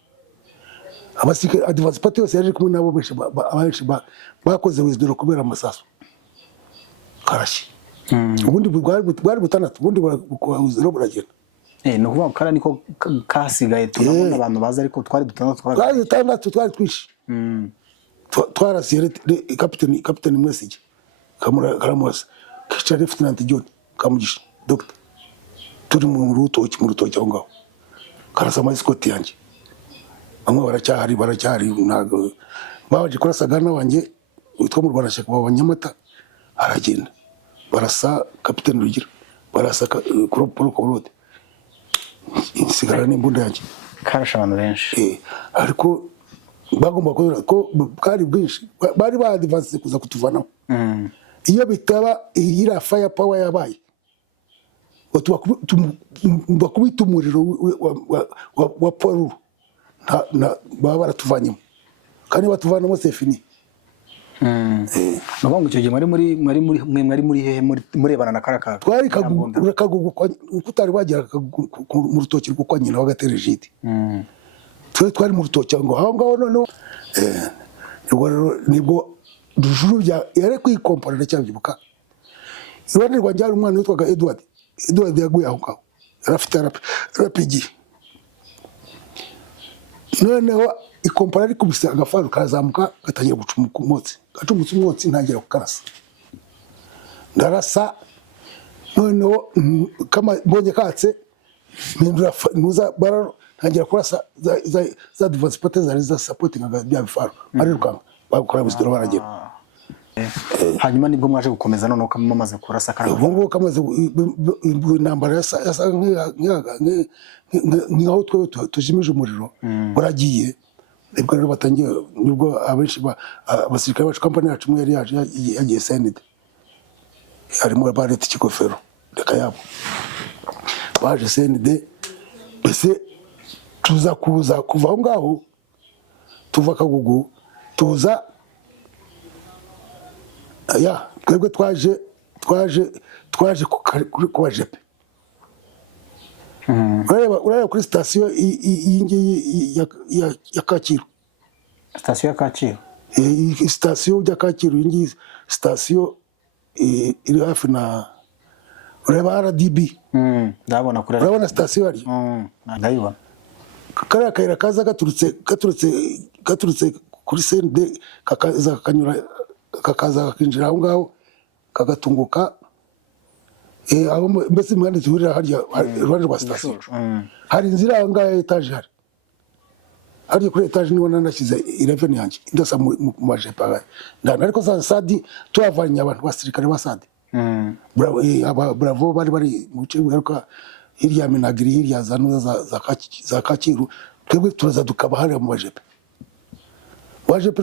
Abasike advance party yose yaje kumwe nabo benshi bakoze wizidoro kubera amasasu. Karashi. Ubundi bwari butandatu, ubundi bwari buragenda. No kuvuga kara niko kasigaye tunabona abantu baza, ariko twari dutandatu twari twishi. Twarasiye kapiteni Mwesige Karamwasa, Kicha Lieutenant John Kamugisha, Dr. turi mu rutoki aho ngaho. Karasama iskoti yanjye. Bamwe baracyari ntago baje kurasaga n'abanjye witwa mu Rwanda shaka babanyamata, aragenda barasa kapiteni Rugira, barasa Korode, insigara n'imbunda yanjye. Karasha abantu benshi. Ariko bagomba ko bwari bwinshi, bari ba advance kuza kutuvanaho. Iyo bitaba ira fire power yabaye, bakubita umuriro wa Paul baba baratuvanyemo, kandi batuvanamo sefini. Nabwo icyo gihe mwari muri hehe murebana na Karaka? Twari Kagugu kutari bagira mu rutoki rwo kwa nyina w'agaterejiti. Twari mu rutoki aho ngaho noneho nibwo Rujubya yari kwikomporera cyabyibuka. Iruhande rwanjye hari umwana witwaga Edward yaguye aho ngaho. yarafite RPG noneho ikompara ari kubisa agafaru kazamuka gatangira gucumuka umwotsi gacumutse umwotsi ntangira kukarasa ndarasa noneho kama mbonye katse mpindura nuza bararo ntangira kurasa za defense pote zari za supporting bya bifaru ari rukanga bakora bizidoro baragera hanyuma nibwo mwaje gukomeza none uko mumaze kurasa kandi ubwo kamaze intambara yasa nk'aho twe tujimije umuriro uragiye nibwo rero batangiye nibwo abenshi abasirikare bacu company yacu yari yagiye SND harimo barete kigofero reka yabo baje SND bese tuza kuva aho ngaho tuva Kagugu tuza ya twebwe twaje kuba jepe urareba kuri sitasiyo ya Kacyiru sitasiyo ya Kacyiru sitasiyo ya Kacyiru iyi sitasiyo iri hafi na ureba RDB ndabona kuri urabona sitasiyo ari ndayibona kariya kayira kaza gaturutse kuri SND kakaza kakanyura kakaza kakinjira aho ngaho kagatunguka aho mbese impande zihurira harya iruhande rwa sitasiyo hari inzira aho ngaho ya etaje hari kuri etaje niho nanashyize 11 yanjye ndasa mu majepa ariko za sadi tuyavanye abantu basirikare ba sadi bravo bari mu bice biheruka hirya Minagiri hirya za Kacyiru twebwe turaza dukaba hariya mu majepa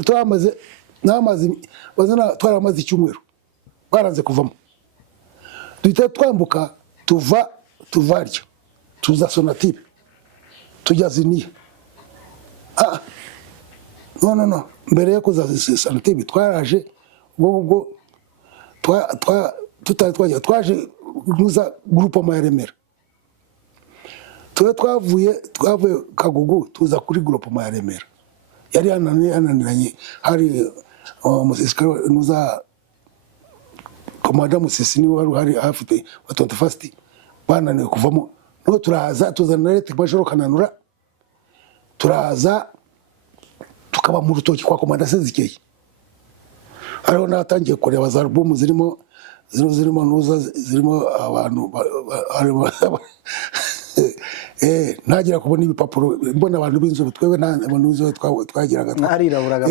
twamaze twaramaze icyumweru baranze kuvamo duhita twambuka tuvarya tuza Sonatube tujya Ziniya no mbere yo kuza Sonatube twaraje ubwo tutari twaje guza groupement ya Remera twavuye Kagugu tuza kuri groupement ya Remera yari yananiranye hari umusirikare nuza komanda Musisi ni wari hari afite wa 21st bananiwe kuvamo no turaza tuzana leta bashoro kananura turaza tukaba mu rutoki kwa komanda Sezikeye ariho natangiye kureba za album zirimo nuza zirimo abantu ntagira kubona ibipapuro mbona abantu b'inzobe twebwe abantu b'inzobe twagiraga ariraburaga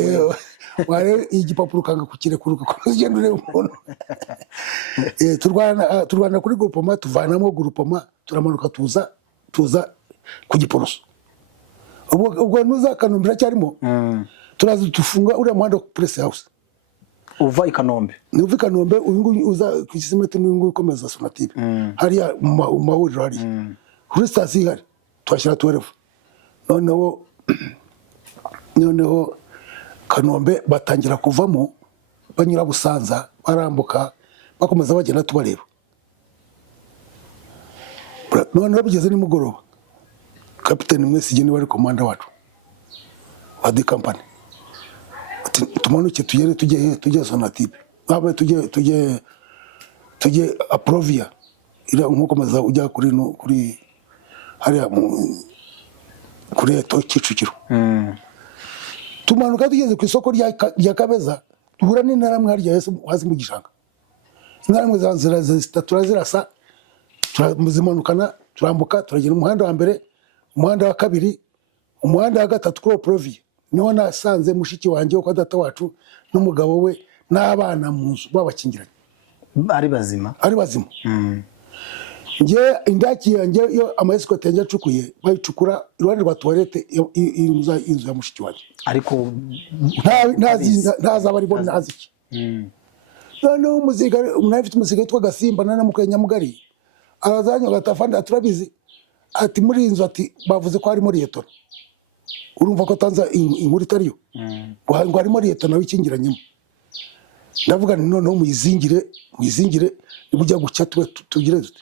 ware igipapuro kanga kukirekura ko ugenda ureba umuntu turwana kuri groupement tuvanamo groupement turamanuka tuza ku Giporoso ubwo nuza Kanombe cyarimo turaza tufunga uriya muhanda ku Press House uva i Kanombe uva i Kanombe uyu uza ku Kisimete n'uyu ukomeza Sonatube hariya mu mahuriro hari kuri sitasiyo hari twashyira 12 noneho Kanombe batangira kuvamo banyura Busanza barambuka bakomeza bagenda tubareba noneho bigeze nimugoroba Kapiteni Mwesigeni wari komanda wacu wa the company tumanuke tujye Sonatube abe tujye Aprovia ira nkokomeza ujya kuri hariya kuri eto Kicukiro tumanuka tugeze ku isoko rya Kabeza duhura n'intaramwe harya hasi mu gishanga intaramwe za turazirasa turamuzimanukana turambuka turagenda umuhanda wa mbere umuhanda wa kabiri umuhanda wa gatatu kuri Provia niho nasanze mushiki wanjye kwa data wacu n'umugabo we n'abana mu nzu babakingiranye ari bazima nge indaki yanjye yo amaesikote yanjye acukuye bayicukura iruhande rwa toilette inzu ya mushiki wanjye ariko ntazaba ari bo naziki noneho umwafite umuziga witwa Gasimba nanamukaye Nyamugari arazanye agatafanda turabizi ati muri inzu ati bavuze ko harimo Liyetona urumva ko tanza inkuru itariyo ngo harimo Liyetona wikingiranyemo ndavuga noneho muyizingire nibujya gucya tugire dute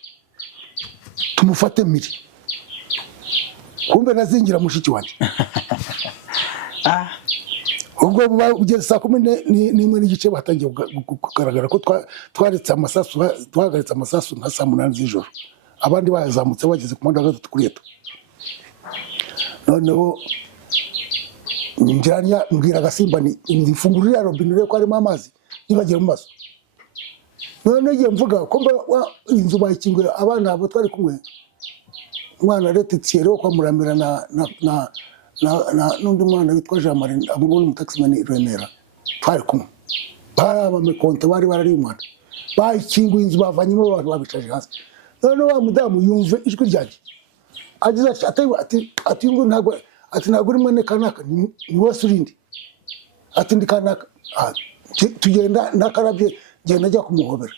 tumufate miri kumbe nazingira mushiki wanjye ubwo ugeze saa 11 n'igice batangiye kugaragara ko twahagaritse amasasu nka saa 8 z'ijoro abandi bazamutse bageze ku muhanda wa gatatu kuri eto. Noneho njyanya mbwira Gasimba ni mfungurira robine rero ko harimo amazi nibagera mu maso. None ngiye mvuga ko inzu bayikingura abana abo twari kumwe, umwana Letitier wo kwa Muramira na n'undi mwana witwa Jean Marie abo mu taxman Remera twari kumwe, barabame konte bari bararimwana, bayikinguye inzu bavanyemo abantu babicaje hasi. None wa mudamu yumve ijwi ryanjye agize ati ngo ntabwo uri mwene kanaka ni wese urindi, ati ndi kanaka. Tugenda nakarabye genda ajya kumuhobera,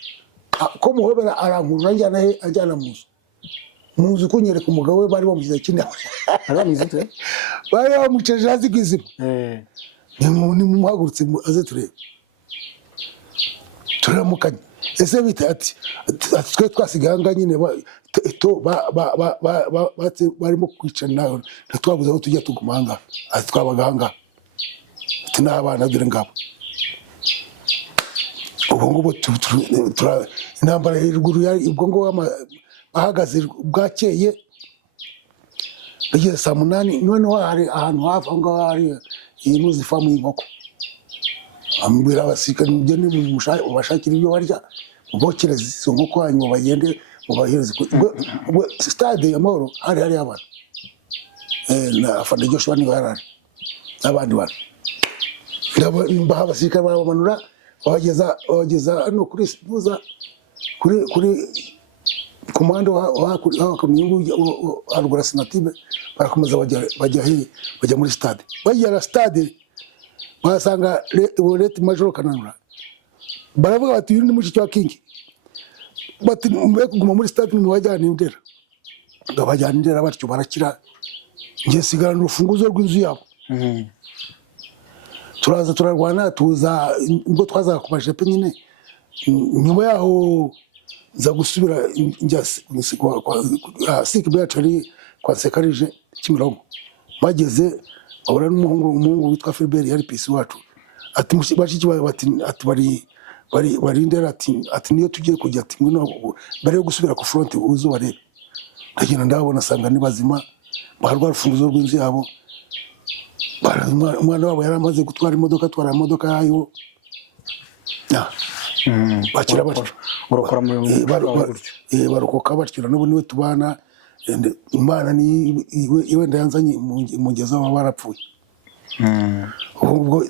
ko muhobera arankurura ajyana mu nzu kunyereka umugabo we bari bamugize kinama bari bamuceje hasi kwizima. Ni mumuhagurutse aze turebe turamukanye. Ese bita ati twe twasiganga nyine barimo kwicana nawe ntitwabuze aho tujya tugumanga, ati twabaganga ati n'abana dore ngabo. Ubu ngubu intambara ruguru ubwo ngo bahagaze bwakeye bigeze saa 8. Noneho hari ahantu hafi aho ngaho hari intuzi ifamu y'inkoko, ambwira abasirikare mugende mubashakira ibyo barya mubokereze izo nkoko hanyuma bagende mubahereze. Ubwo stade y'Amahoro hari abantu na afande Joshua niwe yarari n'abandi bantu mbaha abasirikare barabamanura bageza hano kuri Buza kuri komando wa kamyungu harugura Senatime, barakomeza bajya muri stade. Bagera stade basanga Leti Major Kananura, baravuga bati uyu ni mushiki wa King, bati mbe kuguma muri stade mu bajyana Ndera, ngabajyana Ndera batyo barakira. Ngiye sigarana urufunguzo rw'inzu yabo. Turaza turarwana tuza ngo twaza kubasha pe nyine. Nyuma yaho za gusubira njya sike byacari kwa Sekarije Kimirongo. Bageze abura n'umuhungu witwa Philbert yari PC wacu, ati bashiki ati bari Ndera, ati niyo tugiye kujya, ati ngwino bare yo gusubira ku front uzo barebe. Ndagenda ndabona sanga ni bazima, barwa rufunguzo rw'inzu yabo. Umwana wabo yari amaze gutwara imodoka yayo. Bakira batyo urokora mu barokoka batyo. N'ubu niwe tubana, Imana ni iwe ndayanzanye mugeza aho barapfuye. Ubwo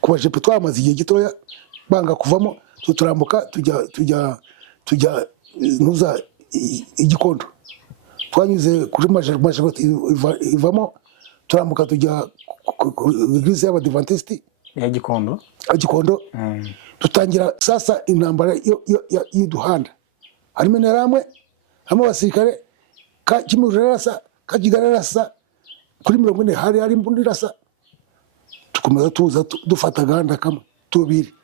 kubaje pe twamaze igihe gitoya banga kuvamo, turambuka tujya nuza Igikondo. Twanyuze kuri Majaboti ivamo, turambuka tujya Eglise y'Abadiventiste ya Gikondo. Tutangira sasa intambara y'uduhanda. Harimo naramwe abasirikare Kimurasa Kajigarasa kuri 40 hari imbundi rasa. Tukomeza tuza dufata gahanda kamwe tubiri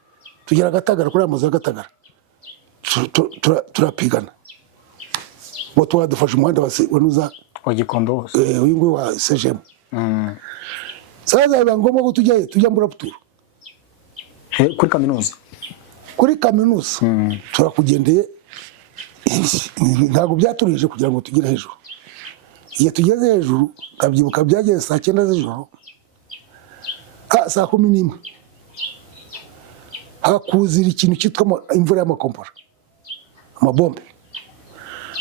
tugera Gatagara kuri amazi Gatagara, turapigana. Bo twadufasha umuhanda wanuza wa Gikondo wose uyu ngo wa CGM. Sasa biba ngombwa ko tujya Mburabuturo kuri kaminuza. Turakugendeye, ntabwo byaturije kugira ngo tugire hejuru. Iyo tugeze hejuru kabyibuka byageze saa 9 z'ijoro, saa 11 hakuzira ikintu cyitwa imvura y'amakompora, amabombe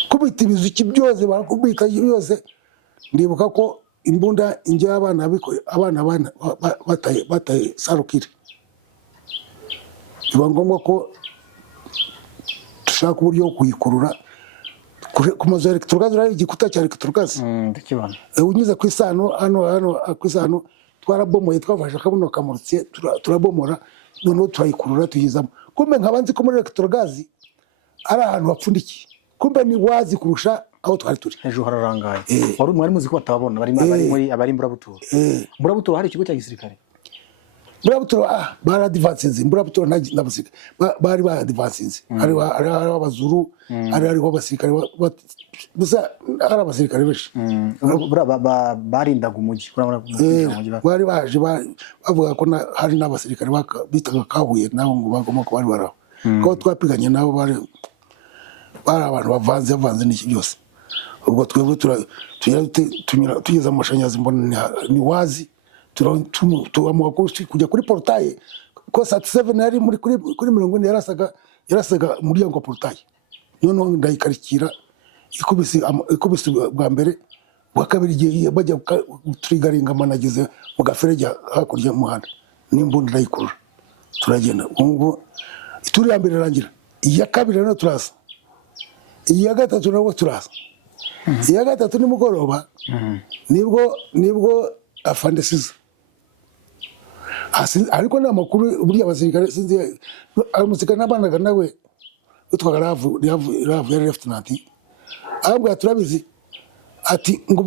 kubita ibizuki byose, barakubita byose. Ndibuka ko imbunda inge abana bataye sarukire. Biba ngombwa ko dushaka uburyo bwo kuyikurura ku mazu ya Electrogas. Ari igikuta cya Electrogas ndakibana, unyuze ku isano hano ku isano twarabomoye, twafashe akabuno kamurutse turabomora, noneho turayikurura tuyizamo. Kumbe nkabanzi ko muri Electrogas ari ahantu hapfundikiye, kumbe ni wazi kurusha aho twari turi. Hejuru hararangaye. Wari mwari muzi ko batabona abari Mburabuturo hari ikigo cya gisirikare. Mburabuturo baradivansinze. Mburabuturo n'abasirikare bari baradivansinze. Hari abazuru, hari abasirikare, gusa hari abasirikare benshi barindaga umujyi. Bari baje bavuga ko hari n'abasirikare bitaga Kabuye nabo ngo bagomba kuba bari baraho. Ko twapiganye nabo bari bari abantu bavanze n'iki byose. Ubwo twebwe tugeze amashanyarazi mbona ni wazi turamuha kujya kuri portaye ko saa 7 yari kuri 40 yarasaga umuryango wa portaye, noneho ndayikarikira ikubise bwa mbere, bwa kabiri igihe bajya turigaringa manageze mu gaferege hakurya y'umuhanda n'imbunda ndayikurura turagenda. Ubwo ituri ya mbere irangira, iya kabiri nayo turaza, iya gatatu nabwo turaza, iya gatatu nimugoroba nibwo afandesiza. Ariko ni amakuru burya abasirikare sinzi umusirikare nabanaga nawe witwaga Ravu yari lieutenant, ahubwo turabizi ati ngo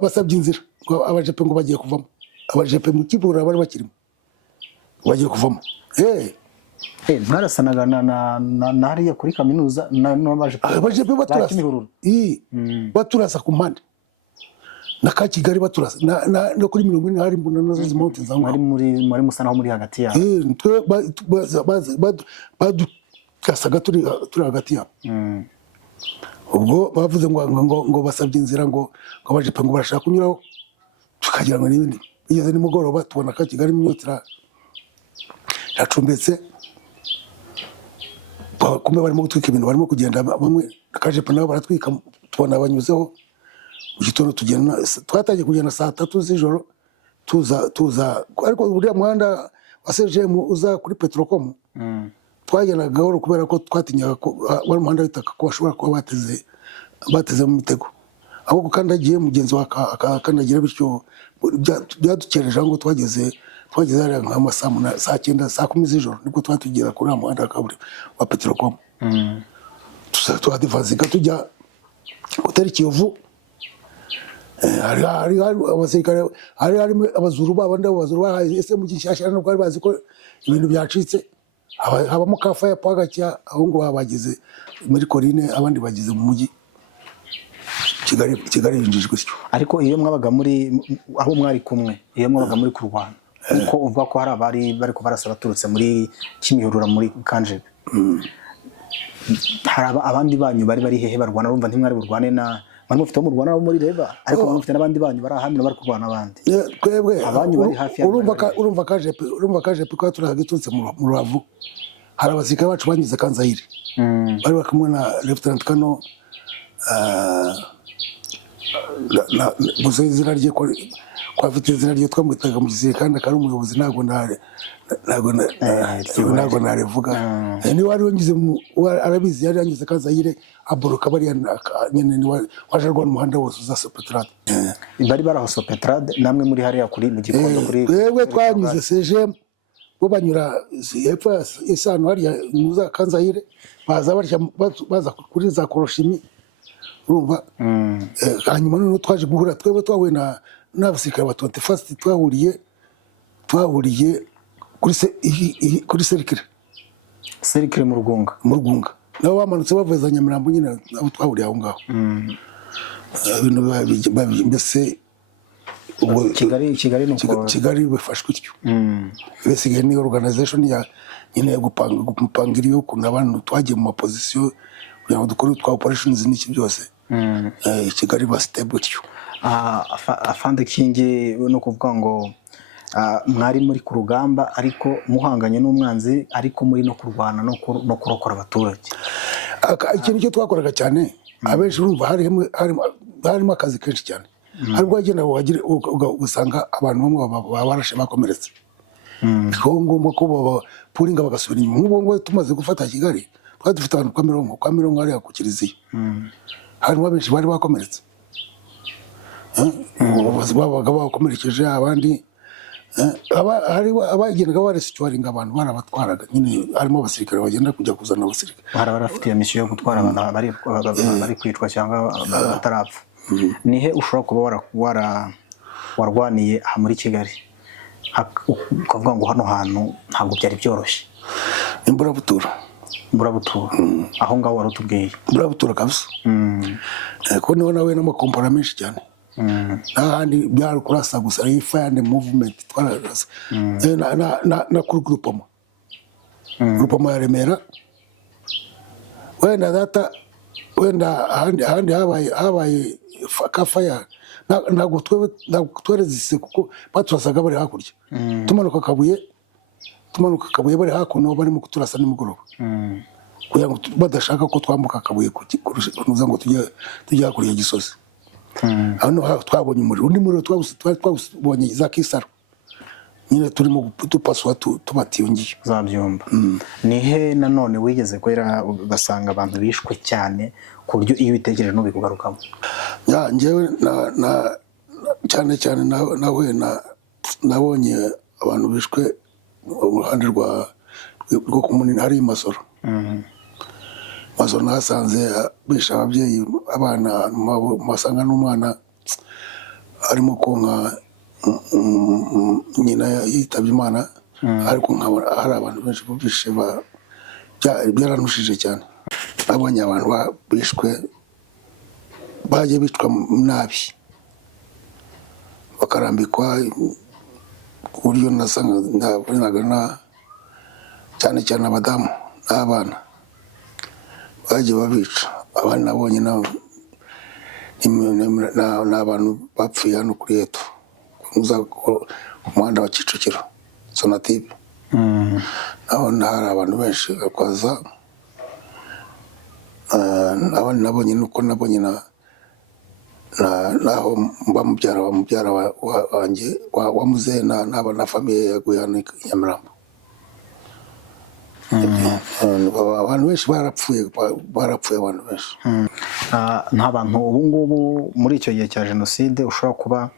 basabye inzira, ngo abajepe ngo bagiye kuvamo, abajepe mu kibura bari bakirimo bagiye kuvamo. Mwarasanaga na hariya kuri kaminuza abajepe baturasa ku mpande na ka Kigali baturasa no kuri 40 hari mbona nazo zimonte za muri musa naho muri hagati ya badukasaga turi hagati yabo. Ubwo bavuze ngo basabye inzira ngo abajepe ngo barashaka kunyuraho, tukagira ngo n'ibindi. Igeze nimugoroba tubona ka Kigali myotira yacumbetse, kumbe barimo gutwika ibintu, barimo kugenda bamwe akajepe nabo baratwika, tubona banyuzeho. Mu gitondo twatangiye kugenda saa 3 z'ijoro tuza ariko buriya muhanda wa CGM uza kuri Petrocom twagenda gahoro kubera ko twatinyaga ko wari umuhanda w'itaka ko bashobora kuba bateze mu mitego, ahubwo kandagiye mugenzi wa akandagira bityo byadukereje ngo twageze hariya nka saa 9 saa 10 z'ijoro nibwo twatugera kuri muhanda wa Petrocom. Twadivanzika tujya kutari Kiyovu. Hari abasirikare, hari abazuru babandi abazuru bahise mu Gishyashya no bari bazi ko ibintu byacitse, habamo ka fire pagacya aho ngo babagize muri Korine, abandi bagize mu mujyi Kigali yinjijwe cyo. Ariko iyo mwabaga muri aho mwari kumwe, iyo mwabaga muri kurwana uko uvuga ko hari bari ko barasa baturutse muri Kimihurura muri Kanjebe, hari abandi banyu bari hehe barwana, urumva ntimwari burwane na manu mufite mu Rwanda muri Reba, ariko mufite n'abandi banyu bari ahamira bari kurwana abandi. Twebwe abanyu bari hafi ya urumva kajepe ko turagitutse mu Rubavu, hari abasirikare bacu banyuze Kanzayire bari bakamwe na Lieutenant Kano izina rye ko afite izina rye twamwitaga mu gisirikare kandi umuyobozi ntabwo narevuga. Ni wari wanyuze arabizi, yari yanyuze Kanzayire aboroka bari nyene ni waje rwa umuhanda wose uza Sopetrade. Bari baraho Sopetrade namwe muri hariya kuri mu Gikondo kuri twebwe twanyuze CGM bo banyura hepfo isano hariya muza Kanzayire baza kuri za Koroshimi, urumva. Hanyuma none twaje guhura twebwe twahuye n'abasirikare ba 21st twahuriye kuri Serikire mu Rugunga nabo bamanutse bavuza Nyamirambo nyine abo twahuriye aho ngaho. Ibintu mbese Kigali bafashwe ityo. Besigaye ni organization ya nyine gupangira iyo kuna abantu twagiye mu position kugira ngo dukore twa operations n'iki byose. Kigali ba stable ityo. Afande Kingi no kuvuga ngo mwari muri ku rugamba ariko muhanganye n'umwanzi, ariko muri no kurwana no kurokora abaturage. Ikintu cyo twakoraga cyane abenshi urumva harimo akazi kenshi cyane, ariko agenda usanga abantu bamwe barashe bakomeretse, bikaba ngombwa ko puringa bagasubira inyuma. Nk'ubu ngo tumaze gufata Kigali twari dufite abantu kwa mirongo hariya ku Kiliziya, harimo abenshi bari bakomeretse, babaga bakomerekeje abandi. Abagendaga baresituwaringa abantu barabatwaraga nyine, harimo abasirikare bagenda kujya kuzana abasirikare barafite iyo misiyo yo gutwara abantu bari kwicwa cyangwa batarapfa. Nihe ushobora kuba warwaniye aha muri Kigali ukavuga ngo hano hantu ntabwo byari byoroshye? Imburabutura aho ngaho warutubwiye Imburabutura kabisa, ko niho nawe n'amakompara menshi cyane. N'ahandi byari kurasa gusa fire and movement twararasa na kuri grupoma ya Remera, wenda data wenda ahandi habaye kafaya ntabwo twerezise kuko baturasaga bari hakurya tumanuka akabuye bari hakuno barimo kuturasa nimugoroba kugira ngo badashaka ko twambuka akabuye kuza ngo tujye hakurya Gisozi. Hano twabonye umuriro, undi muriro twabonye za Kisaro nyine turimo dupaswa tubatiye ngiyo zabyumba. Nihe nanone wigeze kwera ugasanga abantu bishwe cyane ku buryo iyo ubitekereje n'ubikugarukamo? Njyewe cyane nawe nabonye abantu bishwe uruhande rwo kumunini hari Masoro. Masoro nahasanze bishe ababyeyi abana masanga n'umwana arimo konka nyina yitabye Imana, ariko hari abantu benshi bishe byaranushije cyane. Nabonye abantu bishwe bagiye bicwa nabi bakarambikwa ku buryo nabonaga cyane abadamu n'abana bagiye babica. Abandi nabonye ni abantu bapfuye hano kuri Eto ku muhanda wa Kicukiro Sonatube. Nabona hari abantu benshi bakwaza. Abandi nabonye nuko nabonye naho mubyara wanjye wa muzehe na famiye yaguye hano i Nyamirambo. Abantu benshi barapfuye abantu benshi. Nta bantu ubu ngubu muri icyo gihe cya Jenoside ushobora kuba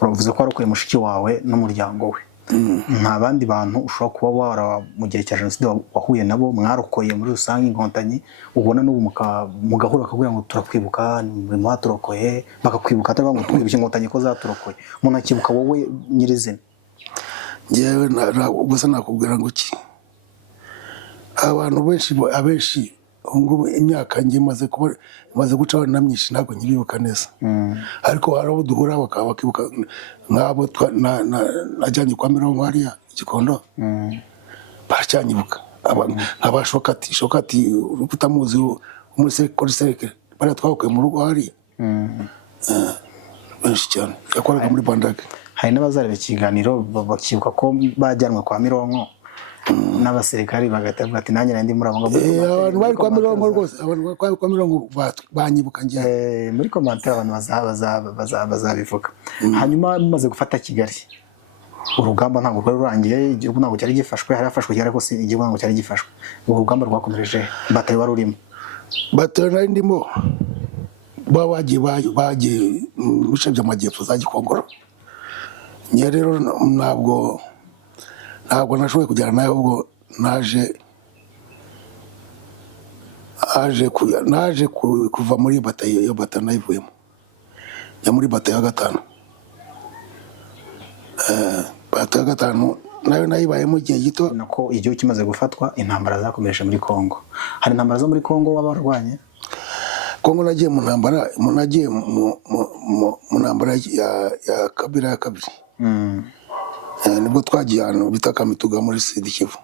uravuze ko warokoye mushiki wawe n'umuryango we, nta bandi bantu ushobora kuba mu gihe cya Jenoside wahuye nabo mwarokoye muri rusange inkotanyi ubona n'ubu mugahura bakakubwira ngo turakwibuka muri mwaturokoye, bakakwibuka atari ngo twibuke inkotanyi ko zaturokoye, umuntu akibuka wowe nyirizina? Njyewe gusa nakubwira ngo iki, abantu abenshi ngo imyaka ngiye maze guca na myinshi ntabwo nyibibuka neza, ariko hari abo duhura bakibuka nk'abo najyanye kwa Mironko hariya Gikondo baracyanyibuka. Nk'aba Shokati utamuzi muri serike bariya twahukuye mu rugo hariya benshi cyane yakoraga muri Bandage. Hari n'abazareba ikiganiro bakibuka ko bajyanwe kwa Mironko n'abasirikari bagahita bavuga ati nanjye nandi muri abo ngabo. Abantu bari kwa Mironko rwose, abantu bari kwa Mironko banyibuka njye. Muri commentaire abantu bazabivuga. Hanyuma bimaze gufata Kigali, urugamba ntabwo rwari rurangiye, igihugu ntabwo cyari gifashwe, hari hafashwe cyari ko si igihugu ntabwo cyari gifashwe. Urugamba rwakomereje bataye wari urimo? Bataye nari ndimo bagiye mu bice by'amajyepfo za Gikongoro. Njye rero ntabwo nashoboye kujyana nawe, ubwo naje kuva muri batayo, iyo batayo nayivuyemo ya muri batayo ya 5. Batayo ya 5 nayo nayibayemo igihe gito. Nako igihugu kimaze gufatwa, intambara zakomereje muri Kongo. Hari intambara zo muri Kongo wabarwanye? Kongo nagiye mu ntambara, mu ntambara ya Kabila ya kabiri. Nibwo twagiye ahantu bita Kamituga muri Sud Kivu.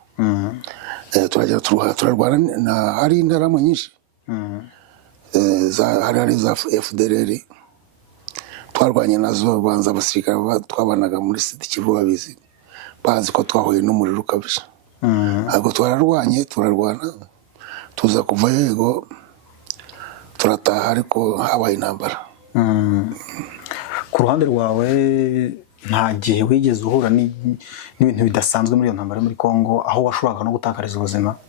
Turarwana hari interahamwe nyinshi, hari za FDLR twarwanye nazo. Banza abasirikare twabanaga muri Sud Kivu bazi ko twahuye n'umuriro ukabije, ariko turarwana tuza kuvayo, yego turataha, ariko habaye intambara. Ku ruhande rwawe nta gihe wigeze uhura n'ibintu bidasanzwe muri iyo ntambara muri Kongo aho washoboraga no gutakariza ubuzima?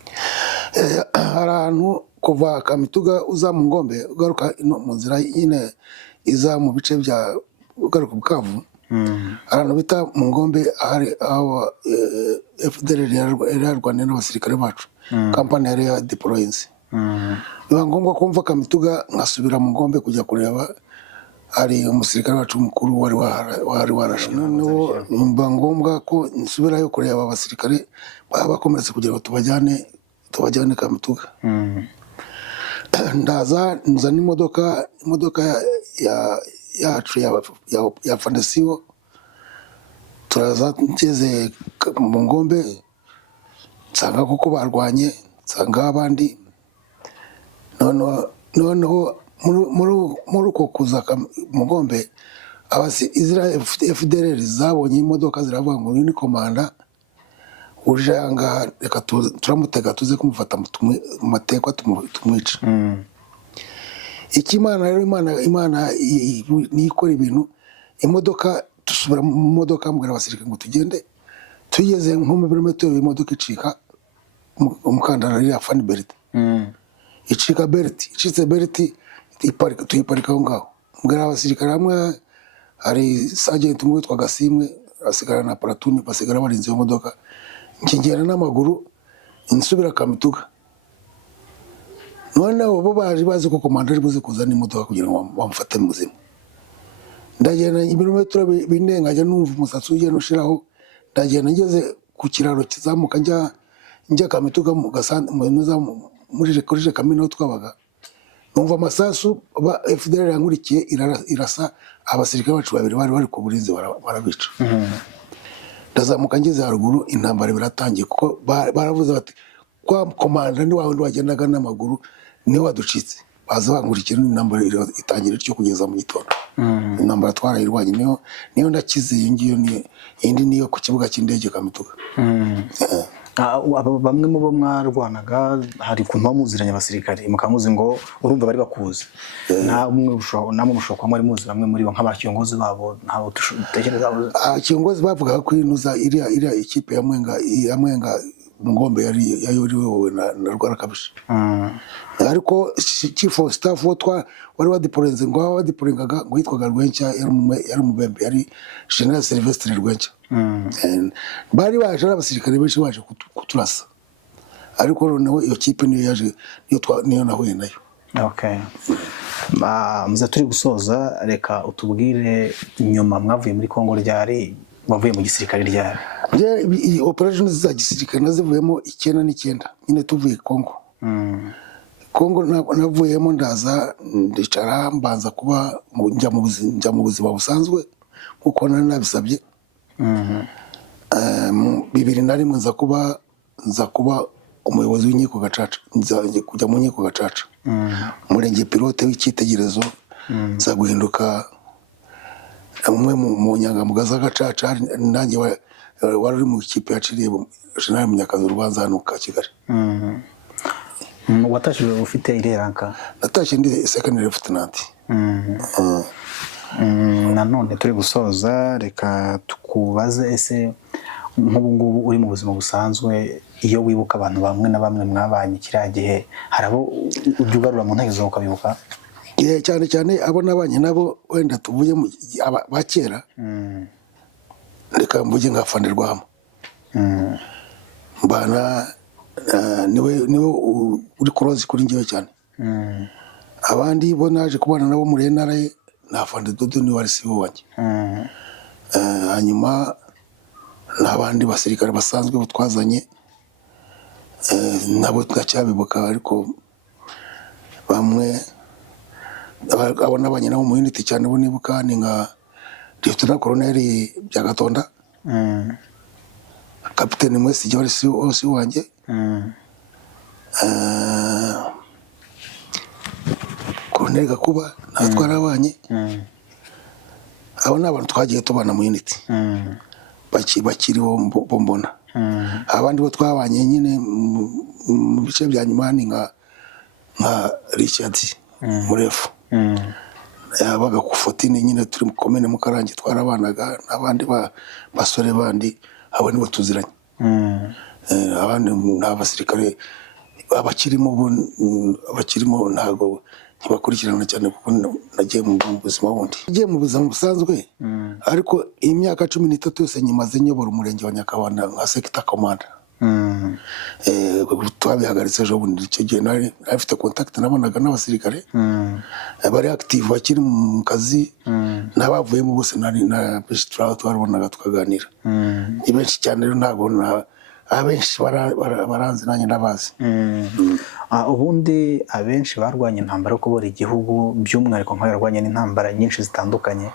Hari ahantu kuva Kamituga uza mu Ngombe ugaruka mu nzira nyine iza mu bice bya ugaruka Bukavu, ahantu bita mu Ngombe hari aho FDLR yararwaniye n'abasirikare bacu, kampani yari ya deployence. Biba ngombwa kumva Kamituga nkasubira mu Ngombe kujya kureba, hari umusirikare wacu mukuru wari warashwe. Noneho biba ngombwa ko nsubirayo kureba abasirikare bakomeretse kugira ngo tubajyane Kamituga. Nzana imodoka yacu ya Fondasiyo, turaza ngeze mu Ngombe nsanga kuko barwanye, nsanga abandi noneho muri uko kuza Mugombe Israel FDLR zabonye imodoka ziravuga ngo ni komanda uje ahangaha reka turamutega tuze kumufata mu matekwa tumwica. Ikimana rero Imana nikora ibintu imodoka dusubira mu modoka mbwira abasirikare ngo tugende tugeze nko mu birometero imodoka icika umukandara ari afani belt icika icitse belt tuyiparika aho ngaho mbwira abasirikare hamwe hari sergeant umwe witwa Gasimwe asigara na platoon basigara barinze iyo modoka nkigera n'amaguru insubira Kamituga. None abo baje bazi ko komanda ari buze kuzana imodoka kugira ngo bamufate muzima. Ndagenda ibirometero bine nkajya numva umusatsi ugenda ushiraho, ndagenda ngeze ku kiraro kizamuka njya Kamituga mu gasande muri korije kamino twabaga. Numva amasasu ba FDL yankurikiye irasa abasirikare bacu babiri bari ku burinzi barabica. Ndazamuka ngeze haruguru intambara biratangiye kuko baravuze bati kwa komanda ni wawe wagendaga n'amaguru ni waducitse baza bankurikira n'intambara itangira cyo kugeza mu gitondo. Intambara twarayirwanye niyo ndakize ngiyo ni indi niyo ku kibuga cy'indege Kamituga. Bamwe mu bo mwarwanaga hari kuntu bamuziranye abasirikare mukamuzi ngo urumva bari bakuze namwe mushobora kuba muri muzi bamwe muri bo nk'abakiyongozi babo ntaho dutekereza akiyongozi bavuga ko inuza iriya ikipe ya Mwenga Mugombe yari wowe na Rwarakabisha. Ariko chief of staff wari wadiporenze ngo wadiporengaga ngo yitwaga Rwencha yari umubembe yari General Sylvestre Rwencha. Bari baje abasirikare benshi baje kuturasa ariko noneho iyo kipe niyo yaje niyo nahuye nayo. Okay. Muza turi gusoza reka utubwire nyuma mwavuye muri Kongo ryari bavuye mu gisirikare ryari? Operations za gisirikare nazivuyemo 9 nyine tuvuye Kongo. Kongo navuyemo ndaza ndicara mbanza kuba njya mu buzima busanzwe kuko nabisabye. 2001 nza kuba umuyobozi w'inkiko Gacaca kujya mu nkiko Gacaca umurenge pilote w'icyitegererezo nza guhinduka umwe mu nyangamugaza Gacaca nanjye wari uri mu kipe yaciriye General Munyakazi urubanza hano ka Kigali. Watashije ufite ireranka? Natashye ndi secondary lieutenant. Nanone turi gusoza reka tukubaze ese nk'ubu ngubu uri mu buzima busanzwe iyo wibuka abantu bamwe na bamwe mwabanye kiriya gihe harabo ujya ugarura mu ntekerezo ukabibuka? Cyane abo nabanye nabo wenda tuvuye ba kera reka mvuge nka Fanderwamo mbana niwe uri close kuri ngiye cyane. Abandi bo naje kubana nabo muri NRA na Fande Dodo ni wari sibo wanjye. Hanyuma n'abandi basirikare basanzwe butwazanye nabo twacyabibuka ariko bamwe abona abanye nabo mu unity cyane bo nibuka ni nka Lieutenant Colonel Byagatonda, Capitaine Mwesi Jawari si wanjye, Colonel Gakuba natwara abanye. Abo n'abantu twagiye tubana mu unity bakiri bo mbona. Abandi bo twabanye nyine mu bice bya nyuma ni nka Richard Murefu yabaga ku 14 nyine turi mu komene mu Karangi twarabanaga n'abandi basore bandi abo nibo tuziranye. Abandi n'abasirikare abakirimo ntago ntibakurikirana cyane kuko nagiye mu buzima bundi. Nagiye mu buzima busanzwe ariko imyaka 13 yose nyimaze nyobora umurenge wa Nyakabanda nka sector commander. Twabihagaritse ejo bundi icyo gihe nari afite contact nabonaga n'abasirikare bari active bakiri mu kazi n'abavuyemo bose nari na Petra twarabonaga tukaganira. Ni benshi cyane rero ntago abenshi baranze nanjye ndabazi. Ubundi abenshi barwanye intambara yo kubora igihugu by'umwihariko nk'abarwanye n'intambara nyinshi zitandukanye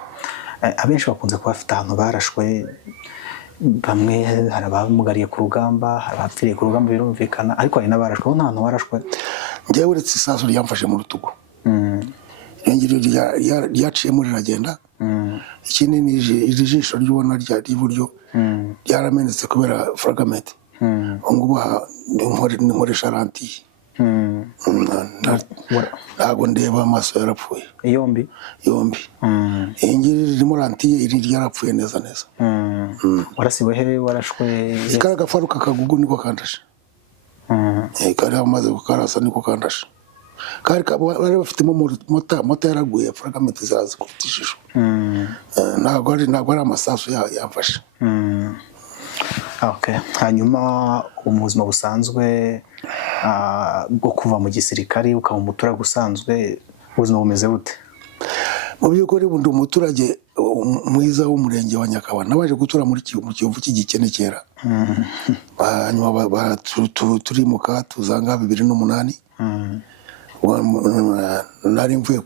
abenshi bakunze kuba bafite ahantu barashwe. Bamwe hari abamugariye ku rugamba hari abapfiriye ku rugamba birumvikana ariko hari n'abarashwe. Nta hantu warashwe? njyewe uretse isasu ryamfashe mu rutugu irengero ryaciyemo riragenda ikindi ni iri jisho ry'ubona ry'iburyo ryaramenetse kubera fragment ngubu nkoresha rantiye ntabwo ndeba amaso yarapfuye yombi iyi ngiri ririmo rantiye iri ryarapfuye neza warasiwe he warashwe kariya gafaru kakagugu niko kandashe kariya amaze kukarasa niko kandashe bari bafitemo mota yaraguye fragment ziraza ku ishusho ntabwo ari amasasu yamfashe. Hanyuma ubuzima busanzwe bwo kuva mu gisirikare ukaba umuturage usanzwe ubuzima bumeze bute? Mu by'ukuri ndi umuturage mwiza w'umurenge wa Nyakabanda nabaje gutura muri Kiyovu cy'igikene kera hanyuma turimuka tuzanga 2008 nari mvuye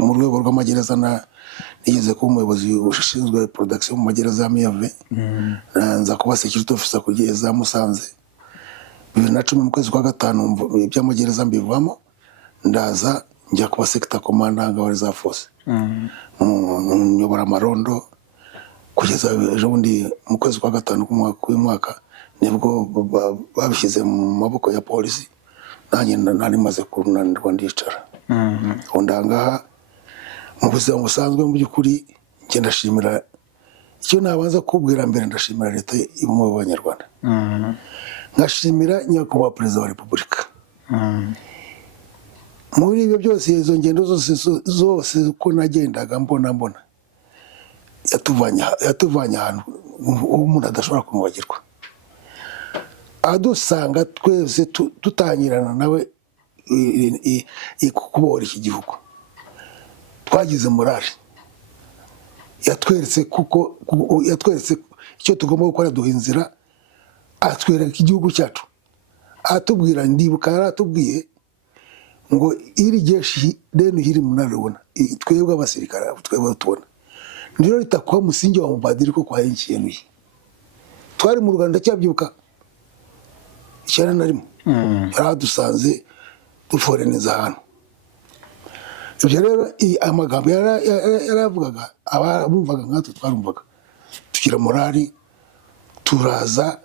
mu rwego rw'amagereza nigeze kuba umuyobozi ushinzwe production mu magereza ya Miyave nza kuba security officer kugeza Musanze 2010 mu kwezi kwa gatanu by'amagereza mbivamo ndaza njya kuba sector commander wa reserve force nyobora amarondo kugeza ejo bundi mu kwezi kwa gatanu k'umwaka nibwo babishyize mu maboko ya polisi nanjye nari maze kunanirwa ndicara undangaha mu buzima busanzwe mu by'ukuri njye ndashimira icyo nabanza kubwira mbere ndashimira leta y'ubumwe bw'Abanyarwanda ngashimira nyakubahwa perezida wa repubulika muri ibyo byose izo ngendo zose uko nagendaga mbona yatuvanye ahantu umuntu adashobora kumwibagirwa adusanga twese tutangirana nawe kubora iki gihugu twagize morale yatweretse icyo tugomba gukora duha inzira atwereka igihugu cyacu atubwira ndibuka yaratubwiye ngo iri jeshi deni hiri munarubona twebwe abasirikare twebwe tubona ndiro ritakuwa musingi wa mubadiri ko kwa yenkiyenuye twari mu Rwanda cyabyibuka cyane narimo yaradusanze duforeneza hano ibyo rero amagambo yaravugaga abumvaga nkatwe twarumvaga tugira morali turaza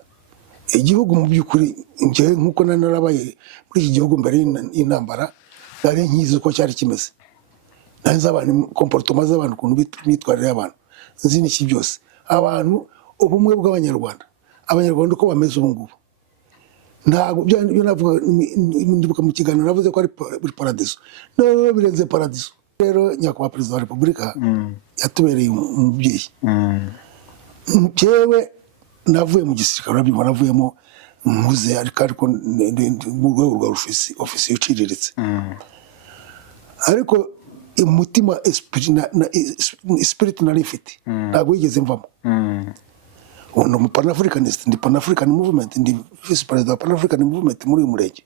igihugu mu by'ukuri njyewe nkuko narabaye muri iki gihugu mbere y'intambara nari nkizi uko cyari kimeze nzi abantu comportement z'abantu ukuntu bitwarira y'abantu nzi n'iki byose abantu ubumwe bw'Abanyarwanda Abanyarwanda uko bameze ubu ngubu ntabwo navuga ndibuka mu kiganiro navuze ko ari paradiso no birenze paradiso rero nyakubahwa perezida wa repubulika yatubereye umubyeyi jewe navuye mu gisirikare urabibona navuyemo muze ariko mu rwego rwa ofisi uciriritse ariko umutima spirit nari ifite ntabwo yigeze mvamo ubu ndi Pan-Africanist ndi Pan-African Movement ndi vice president wa Pan-African Movement muri uyu murenge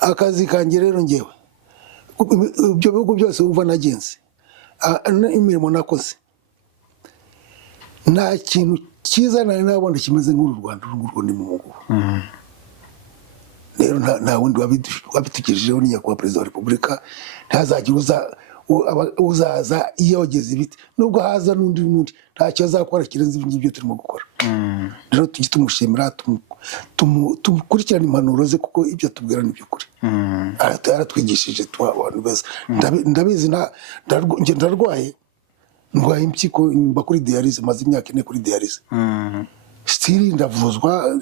akazi kanjye rero ngewe ibyo bihugu byose wumva nagenze imirimo nakoze nta kintu cyiza nari nabona kimeze nk'uru Rwanda urwo ni mu ngubu rero nta wundi wabitugejejeho ni nyakubahwa perezida wa repubulika ntazagira uzaza iyo wageze ibiti nubwo haza n'undi ntacyo azakora kirenze ibyo turimo gukora rero tujye tumushimira tumukurikirana impanuro ze kuko ibyo atubwira ni by'ukuri yaratwigishije abantu beza ndabizi njye ndarwaye ndwaye impyiko mba kuri dialyse maze imyaka 4 kuri dialyse still ndavuzwa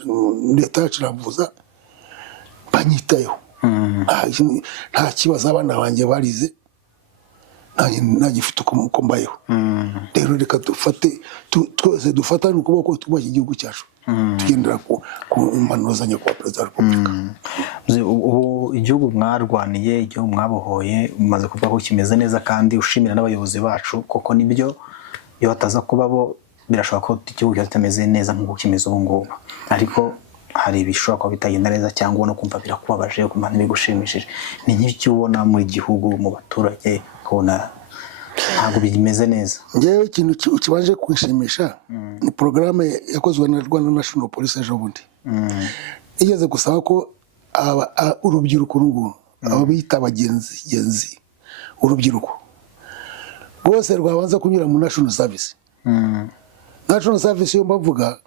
leta yacu iravuza banyitayeho nta kibazo abana banjye barize nagifite uko mbayeho rero reka twese dufatane ukuboko twubaka igihugu cyacu tugendera ku impanuro za nyakubahwa perezida wa repubulika ubu igihugu mwarwaniye igihugu mwabohoye umaze kuvuga ko kimeze neza kandi ushimira n'abayobozi bacu koko nibyo iyo bataza kuba bo birashoboka ko igihugu kitameze neza nk'uko kimeze ubu ngubu ariko hari ibishobora kuba bitagenda neza cyangwa no kumva birakubabaje kumva ntibigushimishije ni nk'icyo ubona mu gihugu mu baturage kubona ntabwo bimeze neza ngewe ikintu kibaje kwishimisha ni porogaramu yakozwe na Rwanda National Police ejo bundi igeze gusaba ko urubyiruko n'ubu abo bita abagenzi urubyiruko rwose rwabanza kunyura mu national service. National service yo mbavuga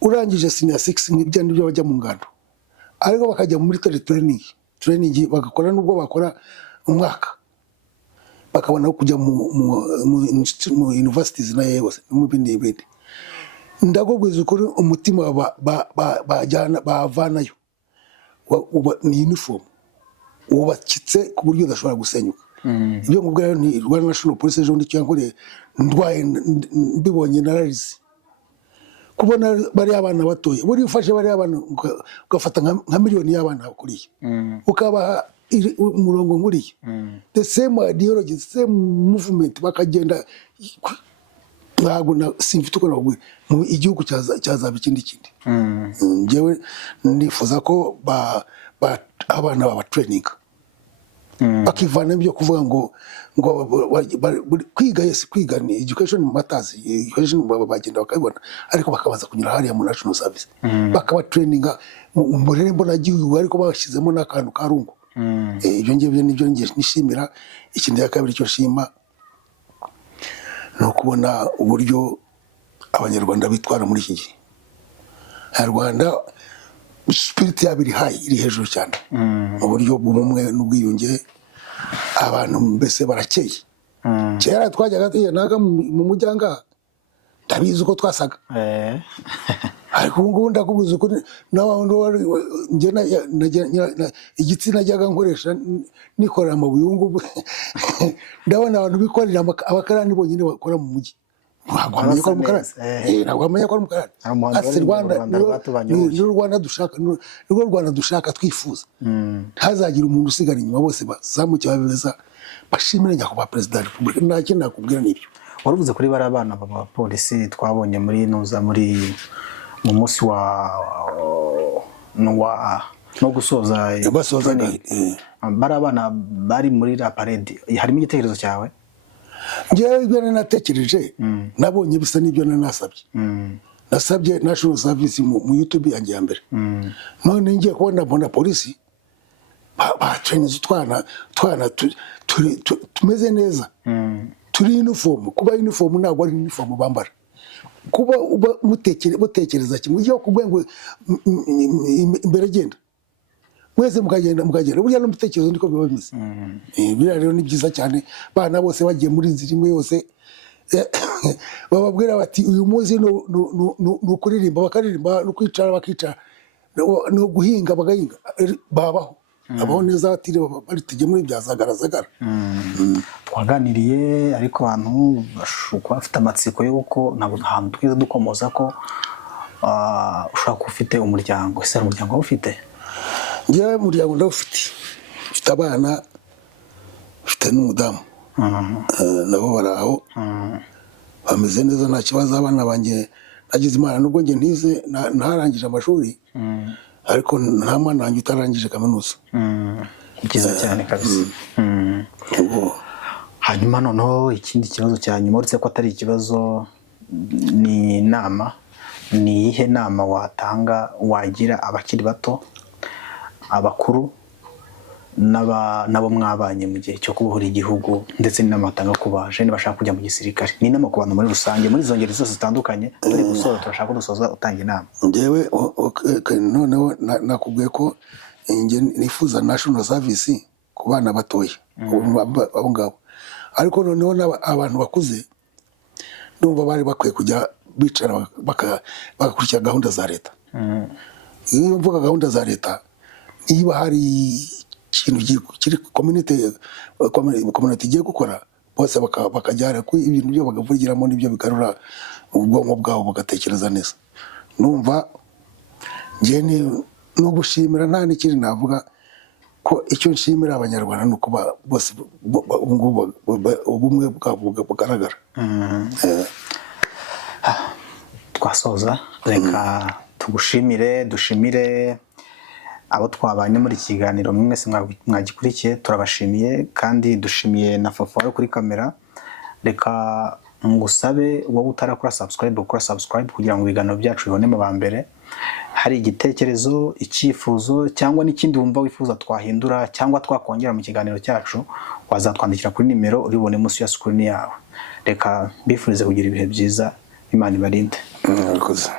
urangije senior 6 nk'ibyo nibyo bajya mu ngando, ariko bakajya muri training bagakora nubwo bakora umwaka bakabona kujya mu universities na yose mu bindi. Ndagogweza ukuri umutima bajyana bavanayo ni uniform ubakitse ku buryo udashobora gusenyuka. Ibyo ngubwo ni Rwanda National Police ejo ndi cyankore ndwaye mbibonye nararize kubona bari abana batoye buri ufashe bari abana ugafata nka miliyoni y'abana kuriye ukabaha umurongo nguriye the same ideology, the same movement bakagenda ntabwo simfite uko nabwo mu igihugu cyazaba ikindi njyewe nifuza ko abana baba training bakivana ibyo kuvuga ngo kwiga kwiga ni education matters, education bagenda bakabona, ariko bakabanza kunyura hariya mu national service bakaba training mu rerembo nagihugu, ariko bashyizemo n'akantu karungu. Ibyo ngibyo nibyo nishimira. Ikindi ya kabiri cyo shima no kubona uburyo abanyarwanda bitwara muri iki gihe. Rwanda spirit yabiri high iri hejuru cyane mu buryo bw'umwe n'ubwiyunge, abantu mbese barakeye. Kera twajyaga naga mu mujyanga ndabizi uko twasaga, ariko ubu ngubu ndakubuza uko igitsina najyaga nkoresha nikorera mu buyungu ndabona abantu bikorera abakarani bonyine bakora mu mujyi. Ntabwo amenya ko ari umukarani, ntabwo amenya ko ari umukarani. Ati Rwanda dushaka, nirwo Rwanda dushaka twifuza. Ntazagira umuntu usigara inyuma, bose bazamukira beza bashimira nyakubahwa Perezida wa Repubulika. Nta kindi nakubwira n'ibyo. Waruvuze kuri bari abana b'abapolisi twabonye muri mu munsi no gusoza bari abana bari muri la parade, harimo igitekerezo cyawe? Njyewe ibyo natekereje nabonye bisa n'ibyo nasabye. Nasabye national service mu YouTube yanjye ya mbere. None ngiye kubona mbona polisi batraininze utwana tumeze neza, turi uniform. Kuba uniform ntabwo ari uniform bambara, kuba mutekereza kimwe ugiye kubwengo imbere genda mwese mukagenda burya no mutekerezo ndiko biba bimeze. Bira rero ni byiza cyane, bana bose bagiye muri nzira imwe yose bababwira bati uyu munsi no kuririmba bakaririmba, no kwicara bakicara, no guhinga bagahinga, babaho abaho neza batire baritege muri byazagaragara. Twaganiriye ariko abantu bashuka bafite amatsiko yuko ntabwo hantu twiza dukomoza ko ushaka ufite umuryango. Ese umuryango ufite? Njyewe umuryango ndawufite, mfite abana, mfite n'umudamu, nabo baraho bameze neza nta kibazo. Abana banjye nagize Imana nubwo nge ntize ntarangije amashuri, ariko nta mwana wanjye utarangije kaminuza. Byiza cyane kabisa. Hanyuma noneho ikindi kibazo cya nyuma, uretse ko atari ikibazo, ni inama. Ni iyihe nama watanga wagira abakiri bato, abakuru nabo mwabanye mu gihe cyo kubohora igihugu, ndetse n'amatanga ku baje bashaka kujya mu gisirikare? Ni inama ku bantu muri rusange muri izo ngeri zose zitandukanye. Turi gusoza, turashaka dusoza utanga inama. Njyewe noneho nakubwiye ko nge nifuza national service ku bana batoya abo ngabo, ariko noneho abantu bakuze ndumva bari bakwiye kujya bicara bagakurikira gahunda za leta. Iyo mvuga gahunda za leta, niba hari ikintu kiri community igiye gukora, bose bakajyana ku ibintu byo bagavugiramo n'ibyo bigarura ubwonko bwabo bagatekereza neza. Numva ngiye no gushimira, nta n'ikindi navuga, ko icyo nshimira abanyarwanda ni uko bose ubumwe bwabo bugaragara. Twasoza, reka dushimire abo twabanye muri kiganiro. Mwese mwagikurikiye turabashimiye, kandi dushimiye na Fafa wari kuri kamera. Reka ngusabe wowe utarakora subscribe ukora subscribe kugira ngo ibiganiro byacu bibone mu bambere. Hari igitekerezo, icyifuzo cyangwa n'ikindi wumva wifuza twahindura cyangwa twakongera mu kiganiro cyacu, wazatwandikira kuri nimero uribone munsi ya screen yawe. Reka mbifurize kugira ibihe byiza, Imana ibarinde. Murakoze.